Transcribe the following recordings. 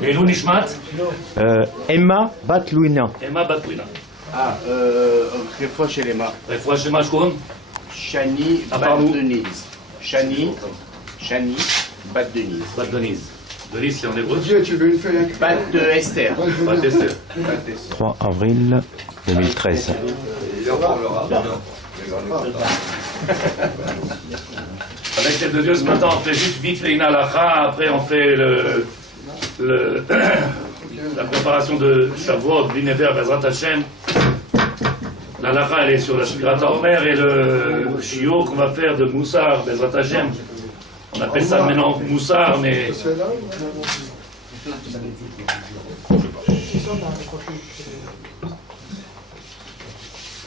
Elu Nishmat? Emma Batlouina. Emma Batlouina. רפואה שלמה. רפואה שלמה שכון? שני בת דניז. שני בת דניז. Bat Denise. Denise, c'est en hébreu? Tu veux une feuille? בת אסתר. Bat Esther. 3 avril 2013. Avec l'aide de Dieu, ce matin, on fait juste vite fait une halakha, après on fait la préparation de Shavuot, B'Never, Bezrat Hashem. La halakha, elle est sur la Shvirat HaOmer et le shiur qu'on va faire de Moussar, Bezrat Hashem. On appelle ça maintenant Moussar, mais...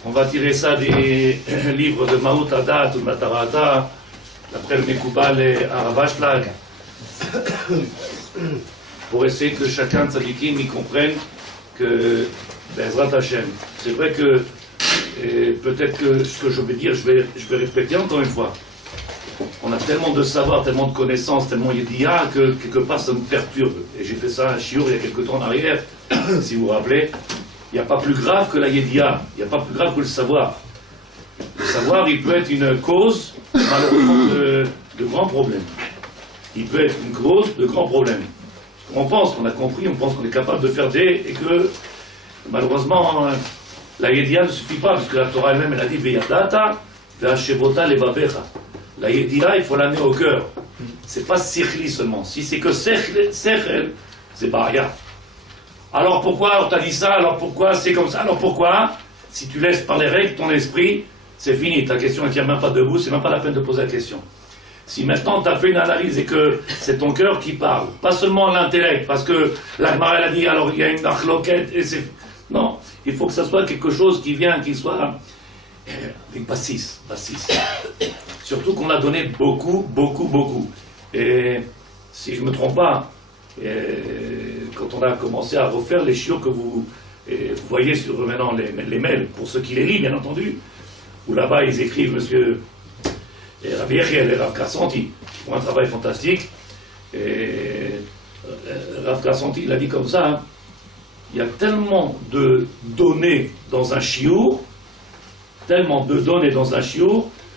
On va tirer ça des livres de Maout Adat ou de Matarata, d'après le Mekoubal et Aravashlag, pour essayer que chacun de Tzadikim y comprenne que Bezrat Hashem. C'est vrai que peut-être que ce que je vais dire, je vais répéter encore une fois. On a tellement de savoir, tellement de connaissances, tellement yédia que quelque part ça me perturbe. Et j'ai fait ça à Shiur il y a quelques temps en arrière, si vous vous rappelez. Il n'y a pas plus grave que la yédia, il n'y a pas plus grave que le savoir. Le savoir, il peut être une cause, malheureusement, de grands problèmes. Il peut être une cause de grands problèmes. On pense qu'on a compris, on pense qu'on est capable de faire et que, malheureusement, la yédia ne suffit pas, parce que la Torah elle-même, elle a dit Veyadata, Ve'ashevota levavecha. La yédia, il faut l'amener au cœur. C'est pas sikhli seulement. Si c'est que sechel, c'est baria. Alors pourquoi on t'a dit ça? Alors pourquoi c'est comme ça? Alors pourquoi? Si tu laisses par les règles ton esprit, c'est fini. Ta question ne tient même pas debout, c'est même pas la peine de poser la question. Si maintenant tu as fait une analyse et que c'est ton cœur qui parle, pas seulement l'intellect, parce que la Gemara elle a dit alors il y a une achloquette et c'est... Non, il faut que ça soit quelque chose qui vient, qui soit avec bassis. Surtout qu'on a donné beaucoup. Et si je ne me trompe pas, quand on a commencé à refaire les chiots que vous voyez sur maintenant les mails, pour ceux qui les lisent bien entendu, où là-bas ils écrivent Monsieur Rabbi Yechiel et Rav Kassanti, qui font un travail fantastique. Et Rav Kassanti, il a dit comme ça, hein, il y a tellement de données dans un chiour,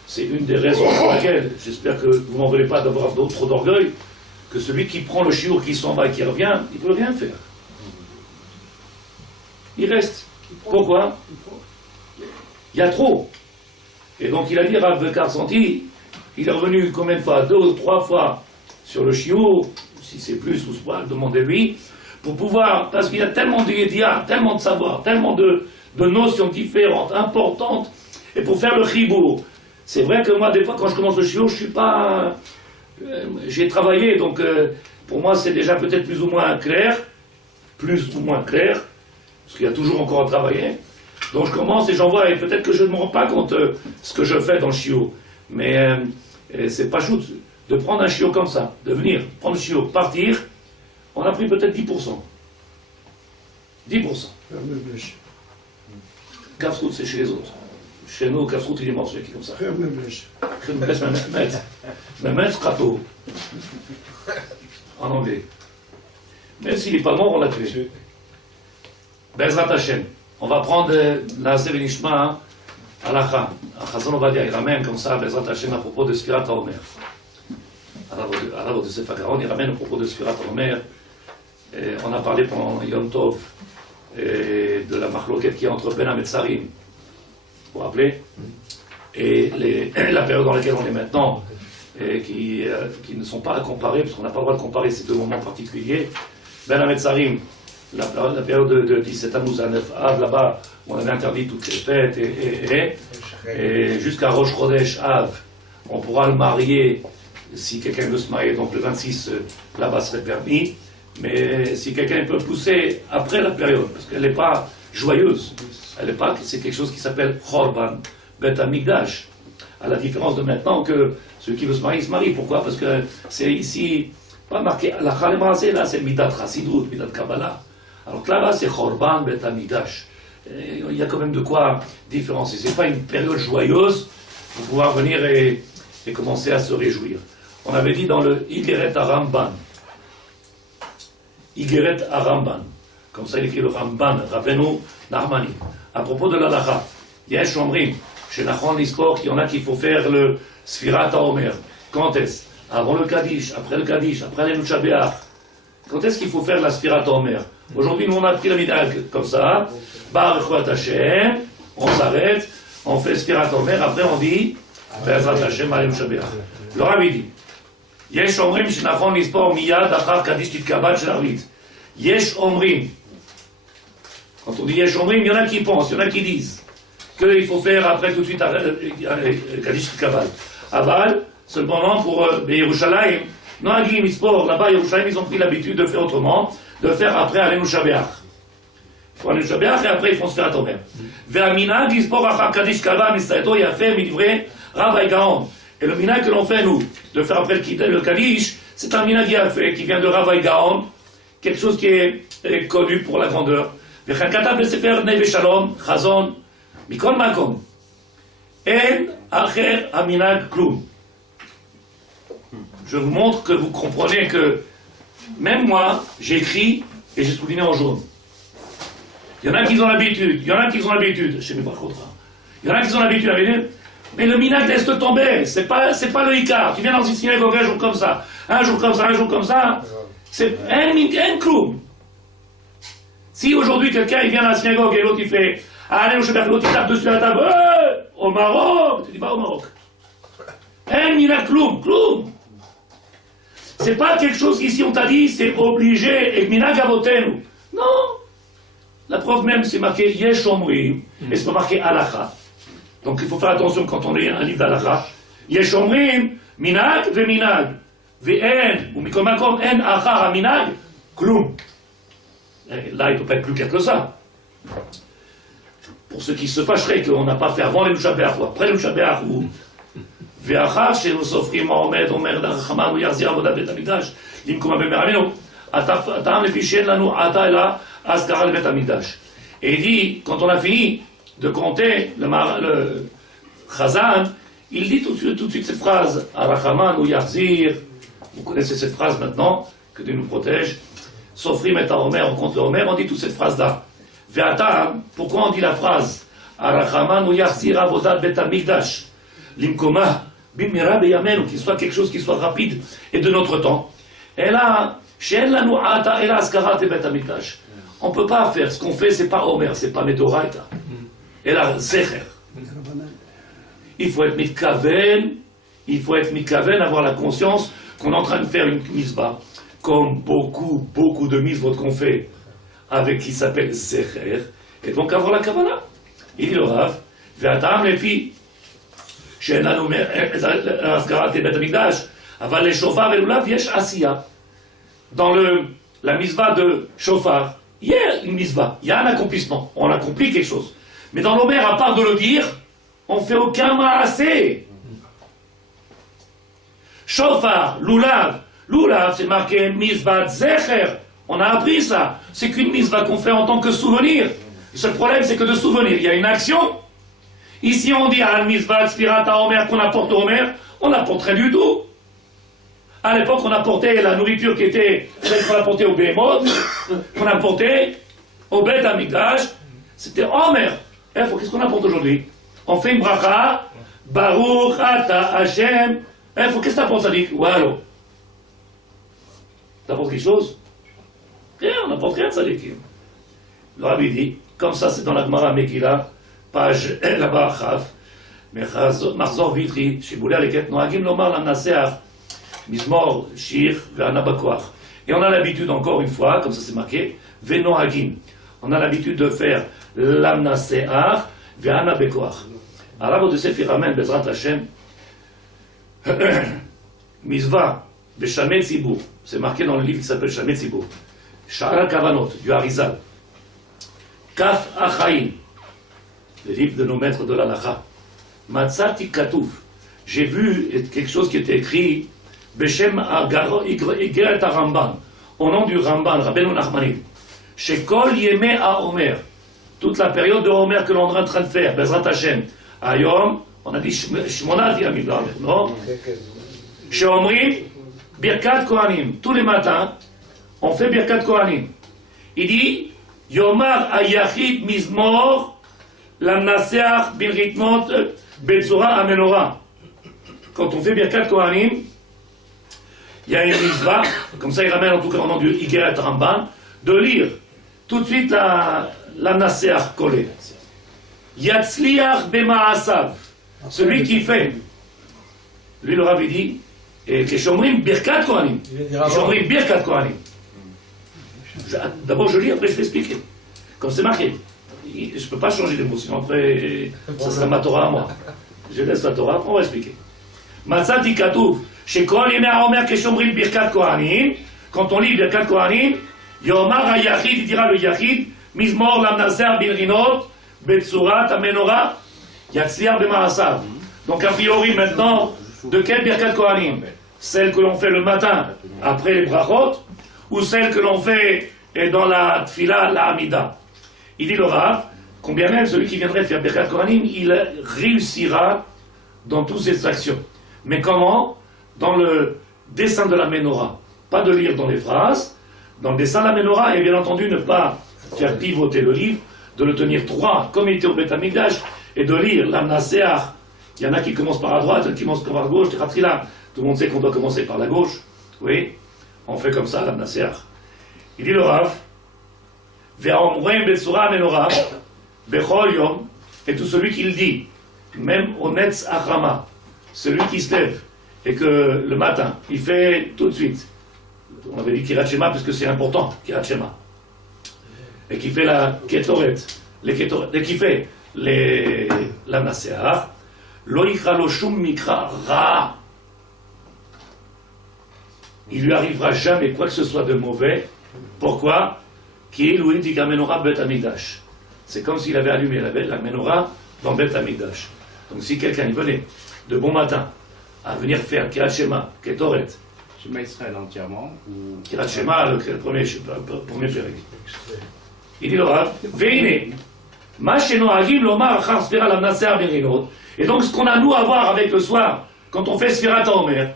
c'est une des raisons pour laquelle, j'espère que vous m'en voulez pas d'avoir trop d'orgueil, que celui qui prend le chiour, qui s'en va et qui revient, il ne peut rien faire. Il reste. Pourquoi? Il y a trop. Et donc il a dit, Rav Kassanti, il est revenu combien de fois? 2 ou 3 fois sur le chiour, si c'est plus ou soit, demandez-lui, pour pouvoir, parce qu'il y a tellement d'idées, tellement de savoir, tellement de notions différentes, importantes, et pour faire le chibour. C'est vrai que moi, des fois, quand je commence le chiour, je suis pas... j'ai travaillé, donc pour moi, c'est déjà peut-être plus ou moins clair, parce qu'il y a toujours encore à travailler. Donc je commence et j'envoie, et peut-être que je ne me rends pas compte ce que je fais dans le chiour. Mais c'est pas chouette de prendre un chiour comme ça, de venir, prendre le chiour, partir, on a pris peut-être 10%. 10%. Kafsrout, c'est chez les autres. Chez nous, Kafsrout, il est mort, celui qui est comme ça. Mehmet Strato. En anglais. Même s'il n'est pas mort, on l'a tué. Bezrat Hashem. On va prendre la Sevenishma à l'Acha. Chazon Ovadia, il ramène comme ça, Bezrat Hashem, à propos de Sfirat HaOmer. À l'arbre de Sefer Gaon, il ramène à propos de Sfirat HaOmer. On a parlé pendant Yom Tov de la machloquette qui est entre Ben Hametzarim. Vous vous rappelez? Et la période dans laquelle on est maintenant, qui ne sont pas à comparer, parce qu'on n'a pas le droit de comparer ces deux moments particuliers. Ben Hametzarim, la période de 17 Tammuz à 9 Av, là-bas, on avait interdit toutes les fêtes, et jusqu'à Rosh Chodesh Av, on pourra le marier, si quelqu'un veut se marier, donc le 26, là-bas serait permis, mais si quelqu'un peut pousser après la période, parce qu'elle n'est pas joyeuse, c'est quelque chose qui s'appelle Chorban, Bet Hamikdash, à la différence de maintenant que celui qui veut se marier, il se marie. Pourquoi? Parce que c'est ici, pas marqué, la Chalemase, là c'est Midat Chassidut, Midat Kabbalah. Alors que là-bas c'est Chorban, Bet Hamikdash. Il y a quand même de quoi différencier. C'est pas une période joyeuse pour pouvoir venir et commencer à se réjouir. On avait dit dans le Igeret Aramban. Igeret Aramban. Comme ça, il écrit le Ramban. Rappelez-nous, Narmani. À propos de l'Alacha, Yesh Omrim, chez Nachon Lispor, il y en a qu'il faut faire le Sfirat HaOmer. Quand est-ce? Avant le Kaddish, après le Kaddish, après le Shabeach. Quand est-ce qu'il faut faire la Sfirat HaOmer? Aujourd'hui, nous, on a pris la Midag comme ça. Baruch Hashem, on s'arrête, on fait Sfirat HaOmer, après on dit Be'ezrat Hashem, Alem Shabeach. Le Rabbi dit Yesh Omrim, chez Nachon Lispor, Miyad, Achar Kaddish Titkabal, chez Arvit. Yesh Omrim. Quand on dit Yesh Omrim, il y en a qui pensent, il y en a qui disent qu'il faut faire après tout de suite Kaddish Kabal. Aval, seulement pour Yerushalayim, non Agim, Ispor, là-bas, Yerushalayim, ils ont pris l'habitude de faire autrement, de faire après Alenu Shabeach. Ils font Alenu Shabeach et après ils font se faire à Tomer. Ve'aminag, Ispor, Achar Kaddish Kabal, Mistaeto, Yafem, Midivre, Rav Gaon. Et le minag que l'on fait, nous, de faire après le Kaddish, c'est un minag qui vient de Rav Gaon, quelque chose qui est connu pour la grandeur. וכן בספר נבי שלום, חזון, מכל מקום. אין אחר המנהג כלום. Je vous montre que vous comprenez que même moi, j'écris et j'ai souligné en jaune. Il y en a qui ont l'habitude, il y en a qui ont l'habitude, je sais même pas quoi. Il y en a qui ont l'habitude, mais le minag laisse tomber, c'est pas le Icar. Tu viens dans une synagogue un jour comme ça, un jour comme ça, un jour comme ça, c'est un clou. Si aujourd'hui quelqu'un il vient dans la synagogue et l'autre il fait allez au Shabbat, l'autre il tape dessus à la table, au Maroc, tu dis pas au Maroc. Il a cloum. C'est pas quelque chose qu'ici on t'a dit, c'est obligé, et minag avotenu. Non. La preuve même c'est marqué Yesh Omrim, et c'est pas marqué Halacha. Donc il faut faire attention quand on lit un livre d'Halacha. Yesh Omrim, minag ve minag. Ve'en, ou mikol makom, en achar a minag, cloum. Là, il ne peut pas être plus clair que ça. Pour ceux qui se fâcheraient qu'on n'a pas fait avant les Shabbat ou après le Shabbat ou Ve'achar shenu sofrim ha'omed omer d'Archaman ou Yarzir avodat bet hamikdash limkoma be'meramenu atam lefi she'en lanu ata ela askara le bet hamikdash. Et il dit, quand on a fini de compter le Chazan, il dit tout de suite cette phrase Archaman ou Yarzir. Vous connaissez cette phrase maintenant, que Dieu nous protège. Sofrim et Homer, on compte le Homer, on dit toute cette phrase-là. Ve'atam, pourquoi on dit la phrase Arachaman ou Yarzir avodat bet hamikdash limkoma bimira beyamenu, qu'il soit quelque chose qui soit rapide et de notre temps. Et là, she'en lanu ata ela askarat bet hamikdash. On ne peut pas faire ce qu'on fait, c'est pas Homer, c'est pas Medoraita. Et là, Zecher. Il faut être mitkaven, avoir la conscience qu'on est en train de faire une mitzvah. Comme beaucoup de mitzvot qu'on fait avec qui s'appelle Zecher, et donc avoir la Kabbalah. Il dit le Rav, Ve'atam lefi, she'en lanu askarat bet hamikdash, aval le shofar et lulav yesh asiya. Dans la mitzvah de shofar, il y a une mitzvah, il y a un accomplissement, on accomplit quelque chose. Mais dans l'Omer, à part de le dire, on ne fait aucun maasé. Shofar, lulav, c'est marqué mitzvah zecher. On a appris ça. C'est qu'une mitzvah qu'on fait en tant que souvenir. Le seul problème, c'est que de souvenir, il y a une action. Ici, on dit à une mitzvah sfirat HaOmer qu'on apporte au Homer, on n'apporte rien du tout. À l'époque, on apportait la nourriture qui était celle qu'on apportait au Behemoth, qu'on apportait au Bet Hamikdash. C'était Homer. Qu'est-ce qu'on apporte aujourd'hui? On fait une bracha, Baruch Ata Hashem. Qu'est-ce que t'apportes, ça dit? Wallo. T'apportes quelque chose? Rien, on n'apporte rien de ça, dit. Le Rabbi dit, comme ça c'est dans la Gemara Megillah, page là-bas, Chaf, Marzor Vitri, Shiboulé Aleket, Noagim Lomar Lamnaseach, Mizmor, Shir, Ve'ana Bakoach. Et on a l'habitude, encore une fois, comme ça c'est marqué, Ve'noagim. On a l'habitude de faire Lamnaseach, Ve'ana Bakoach. Alors, de Sephir Amen, Bezrat Hashem, Mizvah, Beshamé Tzibour, c'est marqué dans le livre qui s'appelle Shamé Tzibour. Sha'ara Kavanot, du Harizal. Kaf Achaim, le livre de nos maîtres de l'Alacha. Matzati Katouf, j'ai vu quelque chose qui était écrit, Beshem Igeret Ramban, au nom du Ramban, Rabbeinu Nachmanim. Shekol Yemé à Omer, toute la période de Omer que l'on est en train de faire, Bezrat Hashem. Ayom, on a dit Shmonat Yamim, non? Chez Omrim, Birkat Kohanim. Tous les matins, on fait Birkat Kohanim. Il dit, Yomar Ayachid Mizmor, Lamnaseach Birritmot, Betsura Amenora. Quand on fait Birkat Kohanim, il y a une mitzvah, comme ça il ramène en tout cas au nom du Igeret Ramban, de lire tout de suite la Naseach collée. Yatzliach Bema'asav, celui qui fait. Lui le Rav dit, et que Shomrim Birkat Kohanim. Shomrim Birkat Kohanim. D'abord je lis, après je vais expliquer. Comme c'est marqué. Je ne peux pas changer les mots, sinon après ça sera ma Torah à moi. Je laisse la Torah, après on va expliquer. Matzati Katouf, chez Kol Yemei HaOmer Keshomrim Birkat Kohanim, quand on lit Birkat Kohanim, Yomar HaYachid, il dira le Yachid, Mizmor Lamnaser Birrinot, Betsurat Amenora, Yatzliar Bema'asav. Donc a priori maintenant, de quelle Birkat Kohanim? Celle que l'on fait le matin, après les brachot, ou celle que l'on fait dans la Tfila, la Hamida? Il dit le Rav, combien même celui qui viendrait faire Birkat Kohanim, il réussira dans toutes ses actions. Mais comment? Dans le dessin de la Ménorah. Pas de lire dans les phrases. Dans le dessin de la Ménorah, et bien entendu ne pas faire pivoter le livre, de le tenir droit, comme il était au Beth Amikdash, et de lire la Naseach. Il y en a qui commencent par la droite, d'autres qui commencent par la gauche. Tout le monde sait qu'on doit commencer par la gauche. Oui, on fait comme ça, la Naseach. Il dit le Rav, Ve'omrem Betsura Menorah, Bechol Yom, et tout celui qui le dit, même au Netz Achrama, celui qui se lève, et que le matin, il fait tout de suite, on avait dit Kirat Shema, parce que c'est important, Kirat Shema, et qui fait la Ketoret, et qui fait la Naseach, Lo Yikra Lo Shum Mikra Ra, il lui arrivera jamais quoi que ce soit de mauvais. Pourquoi? Qui est Louis dit Menorah Bet Amikdash. C'est comme s'il avait allumé la Menorah dans Bet Amikdash. Donc si quelqu'un venait de bon matin à venir faire Kirat Shema, Ketoret, Shema Israël entièrement ou... Kirat Shema, le premier péril. Il dit le Rav, Veine, Ma Sheno Agim Lomar Achar Sfira Lamnaser Berinot. Et donc ce qu'on a nous à voir avec le soir, quand on fait Sfirat HaOmer,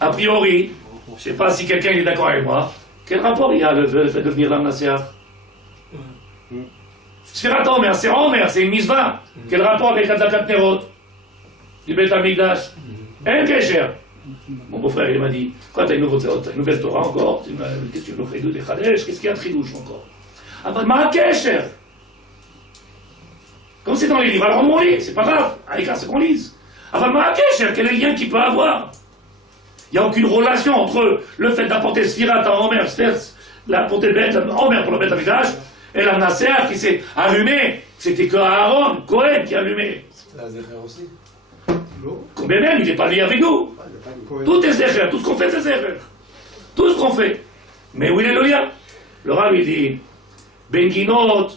a priori, je ne sais pas si quelqu'un est d'accord avec moi, quel rapport il y a le fait de devenir Lamnaser? Sfirat HaOmer, c'est Homer, c'est une mitzvah. Quel rapport avec Adlakat Nerot du Beth Amikdash? Un Kesher. Mon beau-frère, il m'a dit, quoi, t'as une nouvelle Torah encore? Qu'est-ce que tu nous fais des Chadesh? Qu'est-ce qu'il y a de Chidouche encore? Ah ben, ma Kesher. Comme c'est dans les livres, alors on lit, c'est pas grave. Allez, c'est qu'on lise. Ah ben, ma Kesher, quel est le lien qu'il peut avoir? Il n'y a aucune relation entre le fait d'apporter Sfirat à Homer, l'apporter Homer pour le Beth Amikdash, et la Naseach qui s'est allumée. C'était que Aaron, Cohen qui a allumé. C'est la Zécher aussi. Combien même, il n'est pas lié avec nous. Tout est Zécher, tout ce qu'on fait, c'est Zécher. Tout ce qu'on fait. Mais où il est le lien? Le Rav lui dit, Ben Ginot,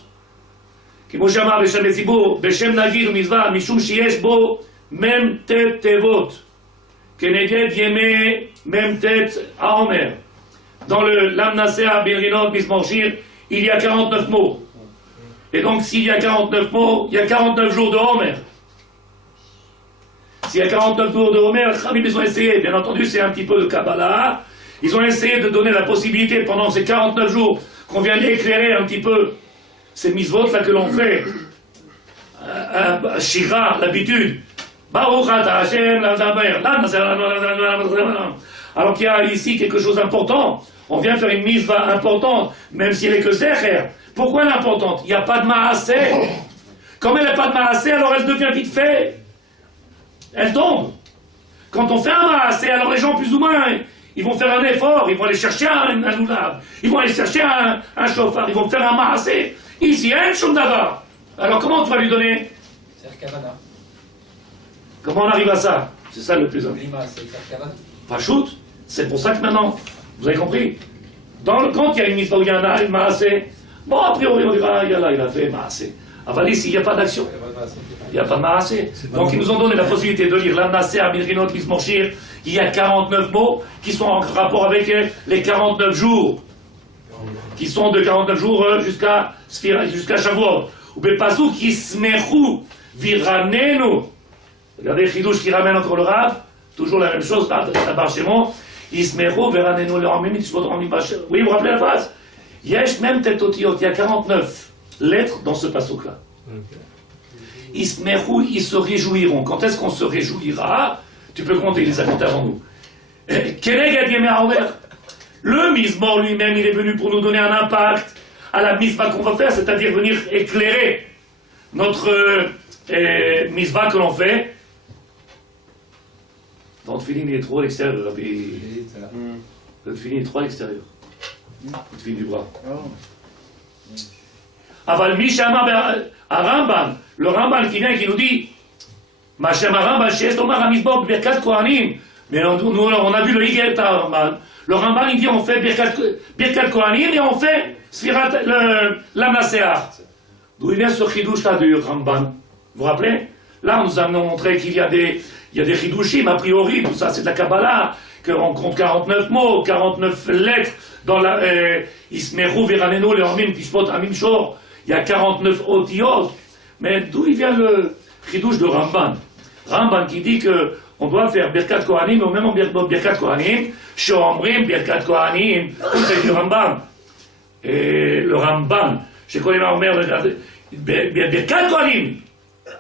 כמו שאמר בשם הציבור, בשם נגיד ומצווה, משום שיש בו מ"ט תיבות, כנגד ימי מ"ט העומר. Dans le Lamnaseach Birrinot Mizmor Shir, il y a 49 mots. Et donc s'il y a 49 mots, il y a 49 jours de Homer. S'il y a 49 jours de Homer, ils ont essayé, bien entendu c'est un petit peu de Kabbalah, ils ont essayé de donner la possibilité pendant ces 49 jours qu'on vient d'éclairer un petit peu ces mitzvot là que l'on fait, Shira, l'habitude, Baruch Ata Hashem, alors qu'il y a ici quelque chose d'important, on vient faire une mitzvah importante, même si elle est que Zecher. Pourquoi elle est importante? Il n'y a pas de Maaseh. Comme elle n'a pas de Maaseh, alors elle devient vite fait. Elle tombe. Quand on fait un Maaseh, alors les gens plus ou moins, ils vont faire un effort, ils vont aller chercher un loulav, ils vont aller chercher un chauffard, ils vont faire un Maaseh. Ici, il y a un Shomdavar. Alors comment tu vas lui donner? C'est Kavana. Comment on arrive à ça? C'est ça le plus important. Lima, c'est Kavana. Pas shoot. C'est pour ça que maintenant, vous avez compris, quand il y a une mitzvah où il y a un Maaseh, bon, a priori, on dira, il a fait Maaseh. Enfin, ici, il n'y a pas d'action. Il n'y a pas de Maaseh. Donc, ils nous ont donné la possibilité de lire la Naseach Birrinot Mizmor Shir. Il y a 49 mots qui sont en rapport avec les 49 jours. Qui sont de 49 jours jusqu'à Shavuot. Ou Bepasuk qui smechu viranenu. Regardez Chidouche qui ramène encore le Rav. toujours la même chose, là-bas chez moi. Ismeru veranenu le'amim tishbot amim basher. Oui, vous vous rappelez la phrase? Yesh même tetotiot, il y a 49 lettres dans ce passouk-là. Ismeru, ils se réjouiront. Quand est-ce qu'on se réjouira? Tu peux compter, les habitent avant nous. Keneged yemei haomer. Le mismor lui-même, il est venu pour nous donner un impact à la misva qu'on va faire, c'est-à-dire venir éclairer notre misva que l'on fait. Ton tefillin, il est trop à l'extérieur, Rabbi. Le tefillin est trop à l'extérieur. Le tefillin du bras. Aval Mishama Rambam, le Rambam qui vient et qui nous dit Machem Rambam, Shesh Omar Amizbor Birkat Kohanim. Mais nous, on a vu le Higet Rambam. Le Rambam, il dit on fait Birkat Kohanim et on fait Sfirat Lamnaseach. D'où il vient ce chidouche là du Rambam? Vous vous rappelez? Là, on nous a montré qu'il y a des chidushim, a priori, tout ça c'est de la Kabbalah, qu'on compte 49 mots, 49 lettres dans la Ismeru veranenu le'amim tishbot amim shor. Il y a 49 otiyot. Mais d'où il vient le chidouche de Rambam? Rambam qui dit que on doit faire Birkat Kohanim, ou même Birkat Kohanim, Shomrim Birkat Kohanim, c'est du Rambam. Et le Rambam, je connais ma mère, Birkat Kohanim,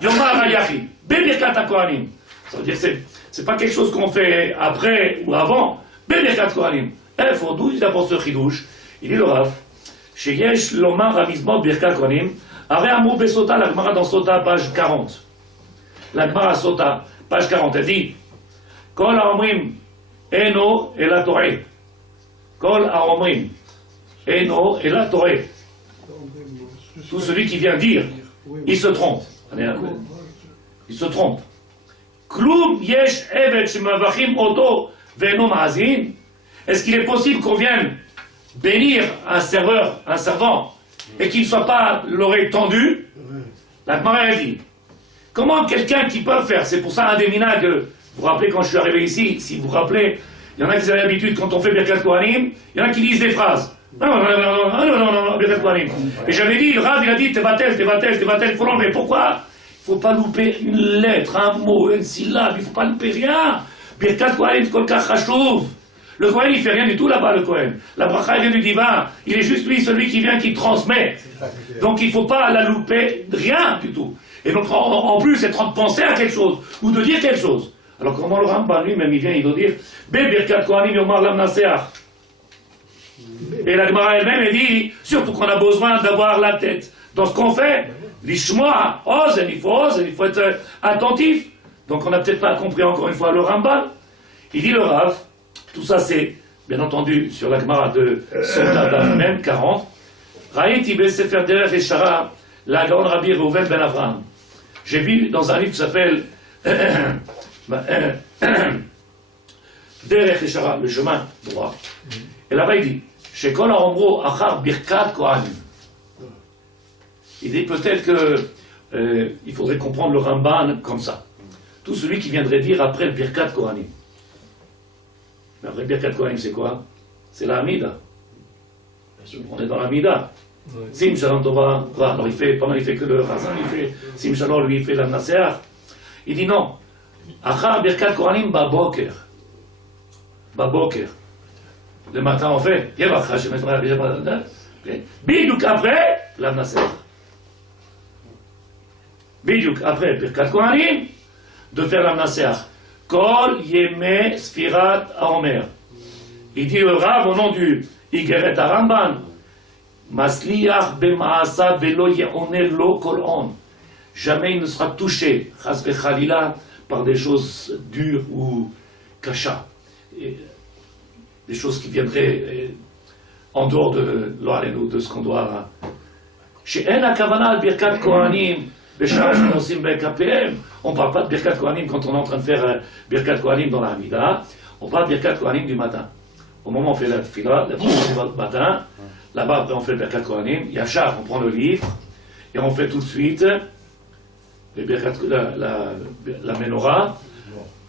Yomar HaYachid, Birkat Kohanim. Ça veut dire que c'est pas quelque chose qu'on fait après ou avant, Birkat Kohanim. Il faut d'où il apporte ce chidouche. Il dit le Rav, Sheyesh Lomar Ramizmot Birkat Kohanim, Aré Amou Besota, la Gemara dans Sota, page 40. La Gemara Sota, page 40, elle dit Kol haomrim eno ela toreh. Kol haomrim eno ela toreh. Tout celui qui vient dire, il se trompe. Il se trompe. Kloum yesh evet shemavachim oto ve'eno ma'azin. Est-ce qu'il est possible qu'on vienne bénir un serveur, un servant, et qu'il ne soit pas l'oreille tendue? La Gemara elle dit comment quelqu'un qui peut faire, c'est pour ça un des minag, vous vous rappelez quand je suis arrivé ici, si vous vous rappelez, il y en a qui avaient l'habitude quand on fait Birkat Kohanim, il y en a qui disent des phrases. Non, Birkat Kohanim. Et j'avais dit, le Rav il a dit, tevatel, il faut l'enlever. Pourquoi? Il ne faut pas louper une lettre, un mot, une syllabe, il ne faut pas louper rien. Birkat Kohanim, kol kach chashuv. Le Kohen, il fait rien du tout là-bas, le Kohen. La bracha, vient du divin. Il est juste lui, celui qui vient, qui transmet. Donc il ne faut pas la louper, rien du tout. Et donc, en plus, c'est de penser à quelque chose, ou de dire quelque chose. Alors, comment le Rambam, lui-même, il vient, il doit dire Birkat Kohanim Yomar Lamnaseach. Et la Gemara elle-même, elle dit surtout qu'on a besoin d'avoir la tête dans ce qu'on fait. L'ishmoa, il faut être attentif. Donc, on n'a peut-être pas compris encore une fois le Rambam. Il dit le Rav, tout ça c'est, bien entendu, sur la Gemara de Sota même, 40. Raïti Besefer Derech Eshara, la grande Rabbi Reuven ben Avraham. J'ai vu dans un livre qui s'appelle Derech Eshara, le chemin droit. Et là-bas il dit Shekol Aromro Achar Birkat Kohanim. Il dit peut-être que il faudrait comprendre le Ramban comme ça. Tout celui qui viendrait dire après le Birkat Kohanim. Mais après le Birkat Kohanim c'est quoi? C'est la Hamida. On est dans la Hamida. Sim Shalom Tova, alors pendant il fait que le Razan, il fait Sim Shalom, lui il fait la Naseach. Il dit non. Achar Birkat Kohanim Baboker. Baboker. Le matin on fait Bidouk après la Naseach. Bidouk après Birkat Kohanim de faire la Naseach. Kol Yeme Sfirat Haomer. Il dit le Rav au nom du Igeret Aramban. Masliach b'maasa velo ye'oner lo kol on. Jamais il ne sera touché, chas v'chalila, par des choses dures ou kasha. Des choses qui viendraient en dehors de l'oalenu, de ce qu'on doit. She'en hakavana al birkat kohanim, b'shara shenosim b'kapem. On ne parle pas de birkat kohanim quand on est en train de faire birkat kohanim dans la Hamida. On parle de birkat kohanim du matin. Au moment où on fait la tefila, le matin, là-bas, après, on fait le Birkat Kohanim. Yachar, on prend le livre et on fait tout de suite la menorah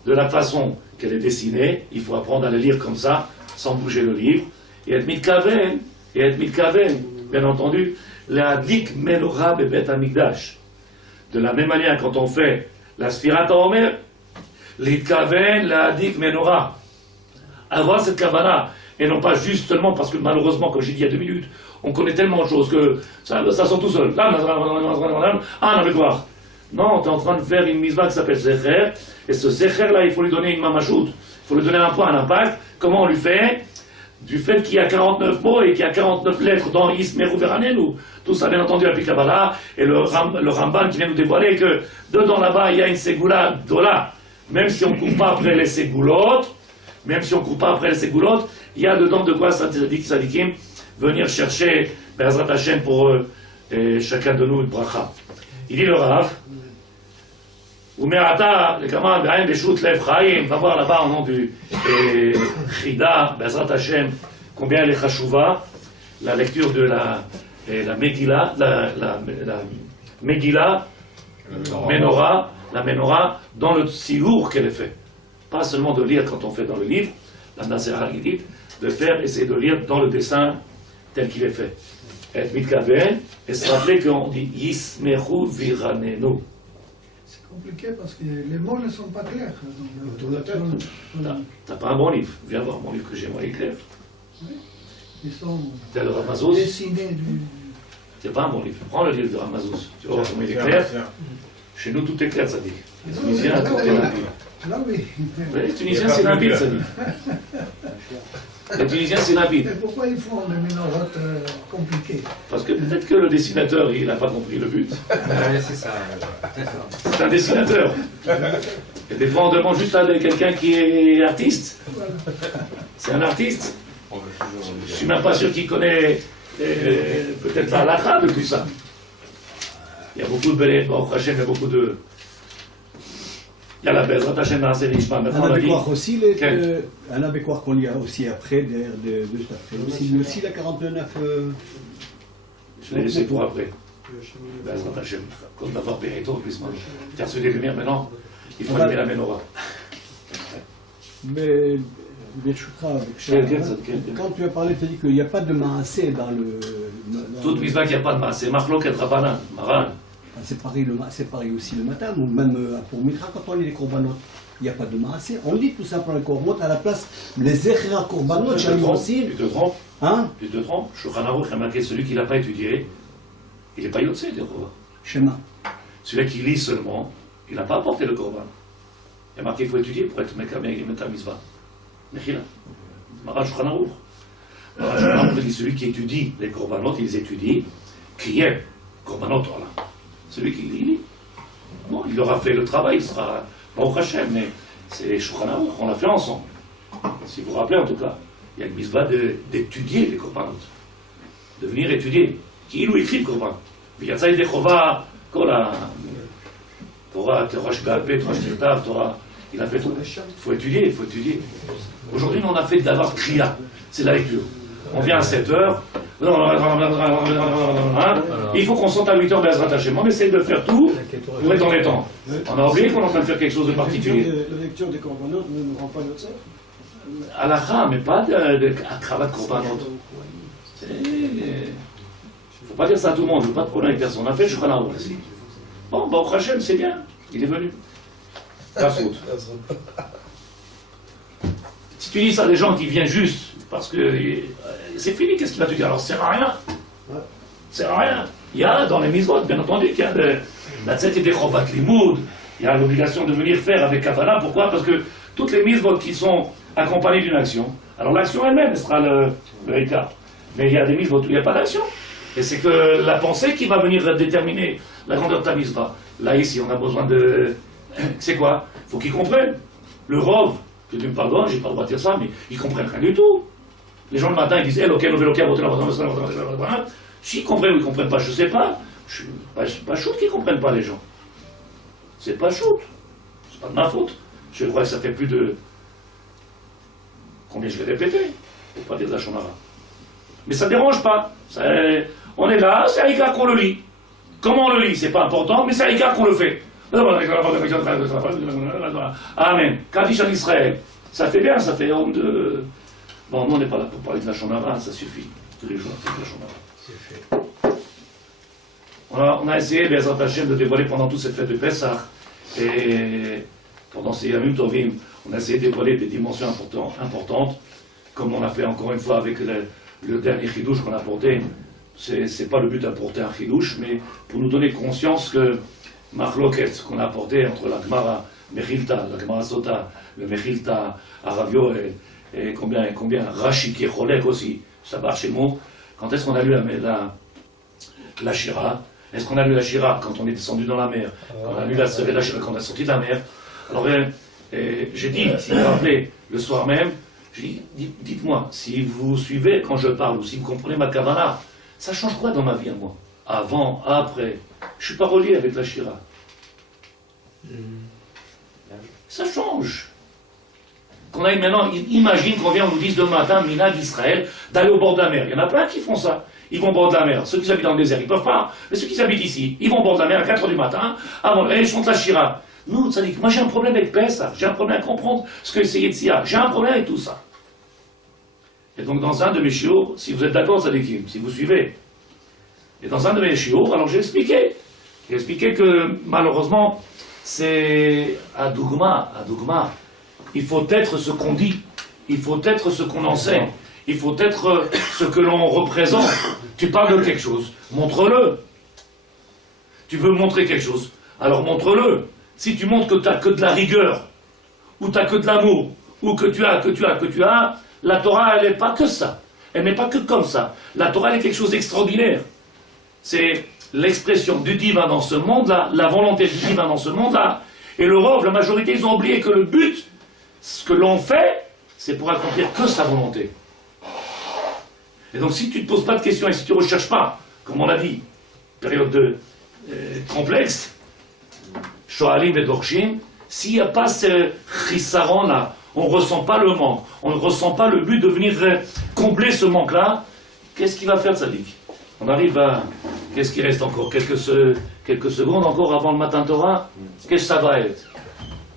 de la façon qu'elle est dessinée. Il faut apprendre à le lire comme ça, sans bouger le livre. Et être mitkaven, bien entendu, la dik menorah bebet hamikdash. De la même manière, quand on fait la Sfirat HaOmer, les kaven, la dik menorah. Avoir cette kavana, et non pas juste seulement parce que malheureusement, comme j'ai dit il y a 2 minutes, on connaît tellement de choses que ça sort tout seul. Là, on a voir. Non, tu es en train de faire une mitzvah qui s'appelle Zecher, et ce Zecher là, il faut lui donner une mamachout, il faut lui donner un poids, un impact. Comment on lui fait? Du fait qu'il y a 49 mots et qu'il y a 49 lettres dans Yismeru Veranenu, tout ça bien entendu avec Kabbalah, et le Ramban qui vient nous dévoiler que dedans là-bas il y a une ségoula dola, même si on ne court pas après les ségoulottes, il y a dedans de quoi Sadikim venir chercher Be'ezrat Hashem pour chacun de nous une bracha. Il dit le Rav, Umerata, le Kamal, Be'aim, Beshut, Lev, Chaim, va voir là-bas au nom du Chida, Be'ezrat Hashem, combien elle est chashuva, la lecture de la Megillah, la Megillah, Menorah, la Menorah, dans le Siour qu'elle est faite. Pas seulement de lire quand on fait dans le livre, la Nasera dit, de faire, essayer de lire dans le dessin tel qu'il est fait. Et mitkaven, et se rappeler qu'on dit Yismeru Viranenu. C'est compliqué parce que les mots ne sont pas clairs. T'as pas un bon livre. Viens voir mon livre que j'ai, moi, il est clair. Oui. Ils sont T'as le Ramazos. dessinés du... C'est pas un bon livre. Prends le livre de Ramazos. Tu vas voir comment il est clair. Chez nous, tout est clair, ça dit. Les Tunisiens, tout est limpide. Là, oui. Les Tunisiens, c'est limpide, ça dit. Les Tunisiens, c'est limpide. Mais pourquoi ils font des ménorotes compliquées? Parce que peut-être que le dessinateur, il n'a pas compris le but. c'est ça. C'est un dessinateur. Et des fois, on demande juste à quelqu'un qui est artiste. C'est un artiste. Je suis même pas sûr qu'il connaît peut-être la halakha de tout ça. Il y a beaucoup de belles, bon, Hachem, il y a beaucoup de... Il y a la Bezrat Hachem dans la série Ishma. Un abécoir aussi, un abécoir qu'on lit aussi après, derrière de cet après. Aussi la 49... Je l'ai laissé pour après. Bezrat Hachem. Comme d'avoir Béréto, Ishma. Tu as reçu des lumières maintenant, il faut allumer la menorah. Mais... Quand tu as parlé, tu as dit qu'il n'y a pas de maasé dans le... Toute mitzvah qu'il n'y a pas de maasé. C'est Machlok et Rabanan, Maran. C'est pareil aussi le matin, ou même pour Mitra, quand on lit les korbanot, il n'y a pas de maasé. On dit tout simplement les korbanot à la place, les zechra korbanot, Tu te trompes. Hein? Tu te trompes. Shulchan Aruch a marqué celui qui n'a pas étudié, il n'est pas yotze des korban. Schéma. Celui qui lit seulement, il n'a pas apporté le korban. Il y a marqué qu'il faut étudier pour être Meta Mitzvah. Mechila. Maran Shulchan Aruch. Maran Shulchan Aruch dit celui qui étudie les korbanot, il les étudie, qui est korbanot, voilà. Celui qui lit, bon, il aura fait le travail, il sera Baruch Hashem, mais c'est Shulchan Aruch, on l'a fait ensemble. Si vous vous rappelez en tout cas, il y a une mitzvah d'étudier les korbanot, de venir étudier. Qui il ou écrit le korban. V'yatsa yedei chova, Torah, Torah Sheba'al-Peh, Torah Shtirtav, Torah, il a fait tout. Il faut étudier. Aujourd'hui, nous on a fait d'avoir kriya, c'est la lecture. On vient à 7h, il faut qu'on sorte à 8h Be'ezrat Hashem. On essaie de faire tout pour être dans les temps. On a oublié qu'on est en train de faire quelque chose de particulier. La lecture des korbanot ne nous rend pas notre sœur. Halakha, mais pas de cravate korbanot. Il ne faut pas dire ça à tout le monde, je ne veux pas de problème avec personne. On a fait le Shulchan Aruch ici. Bon, Baruch Hashem, c'est bien, il est venu. La faute. Si tu dis ça à des gens qui viennent juste parce que c'est fini, qu'est-ce qu'il va te dire? Alors, ça sert à rien. Ça sert à rien. Il y a dans les mitzvot, bien entendu, qu'il y a la tzet et des chovat limoud. Il y a l'obligation de venir faire avec Kavala. Pourquoi? Parce que toutes les mitzvot qui sont accompagnées d'une action, alors l'action elle-même sera le écart. Mais il y a des mitzvot où il n'y a pas d'action. Et c'est que la pensée qui va venir déterminer la grandeur de ta mitzvah. Là, ici, on a besoin de... C'est quoi? Il faut qu'ils comprennent. Le rov, que tu me pardonnes, j'ai pas le droit de dire ça, mais ils comprennent rien du tout. Les gens le matin, ils disent, s'ils comprennent ou ils ne comprennent pas, je ne sais pas. Je suis pas choute qu'ils ne comprennent pas les gens. C'est pas choute. C'est pas de ma faute. Je crois que ça fait plus de... Combien je l'ai répété? Pour pas dire de la shonara. Mais ça ne dérange pas. On est là, c'est à l'égard qu'on le lit. Comment on le lit, c'est pas important, mais c'est à l'égard qu'on le fait. Amen. Kaddish en Israël. Ça fait bien, ça fait honte de... Bon, nous on n'est pas là pour parler de la shonara, ça suffit. Tous les jours on fait de la shonara. C'est fait. On a essayé, Be'ezrat Hashem, de dévoiler pendant toute cette fête de Pessah. Et pendant ces Yamim Tovim, on a essayé de dévoiler des dimensions importantes, comme on a fait encore une fois avec le dernier Chidouche qu'on a porté. C'est pas le but d'apporter un Chidouche, mais pour nous donner conscience que Machloket, qu'on a apporté entre la Gemara Mechilta, la Gemara Sota, le Mechilta, Aravio et combien Rashi qui est Cholek aussi, ça marche chez moi. Quand est-ce qu'on a lu la Shira? Est-ce qu'on a lu la Shira quand on est descendu dans la mer? Quand on a lu la Shira quand on est sorti de la mer? Alors j'ai dit, si vous vous rappelez, le soir même, j'ai dit, dites-moi, si vous suivez quand je parle, ou si vous comprenez ma kavana, ça change quoi dans ma vie à moi? Avant, après, je ne suis pas relié avec la Shira. Ça change. Qu'on aille maintenant, imagine qu'on vient, on nous dise demain matin, Minag Israël, d'aller au bord de la mer. Il y en a plein qui font ça. Ils vont au bord de la mer. Ceux qui habitent dans le désert, ils ne peuvent pas. Mais ceux qui habitent ici, ils vont au bord de la mer à 4h du matin, avant, et ils chantent la Shira. Nous, ça dit que moi j'ai un problème avec Pessah, j'ai un problème à comprendre ce que c'est Yetzia, j'ai un problème avec tout ça. Et donc dans un de mes chiours, si vous êtes d'accord, Sadikim, si vous suivez, et dans un de mes chiours, alors j'ai expliqué que malheureusement, c'est à Dougma, il faut être ce qu'on dit, il faut être ce qu'on enseigne, il faut être ce que l'on représente. Tu parles de quelque chose, montre-le. Tu veux montrer quelque chose, alors montre-le. Si tu montres que tu n'as que de la rigueur, ou tu n'as que de l'amour, ou que tu as, la Torah, elle n'est pas que ça. Elle n'est pas que comme ça. La Torah, elle est quelque chose d'extraordinaire. C'est l'expression du divin dans ce monde-là, la volonté du divin dans ce monde-là. Et le rov, la majorité, ils ont oublié que le but, ce que l'on fait, c'est pour accomplir que sa volonté. Et donc, si tu ne te poses pas de questions et si tu ne recherches pas, comme on l'a dit, période complexe, Shoalim et Dorshim, s'il n'y a pas ce chissaron-là, on ne ressent pas le manque, on ne ressent pas le but de venir combler ce manque-là, qu'est-ce qu'il va faire, Tzadik? On arrive à... Qu'est-ce qui reste encore? Quelques secondes encore avant le matin Torah? Qu'est-ce que ça va être?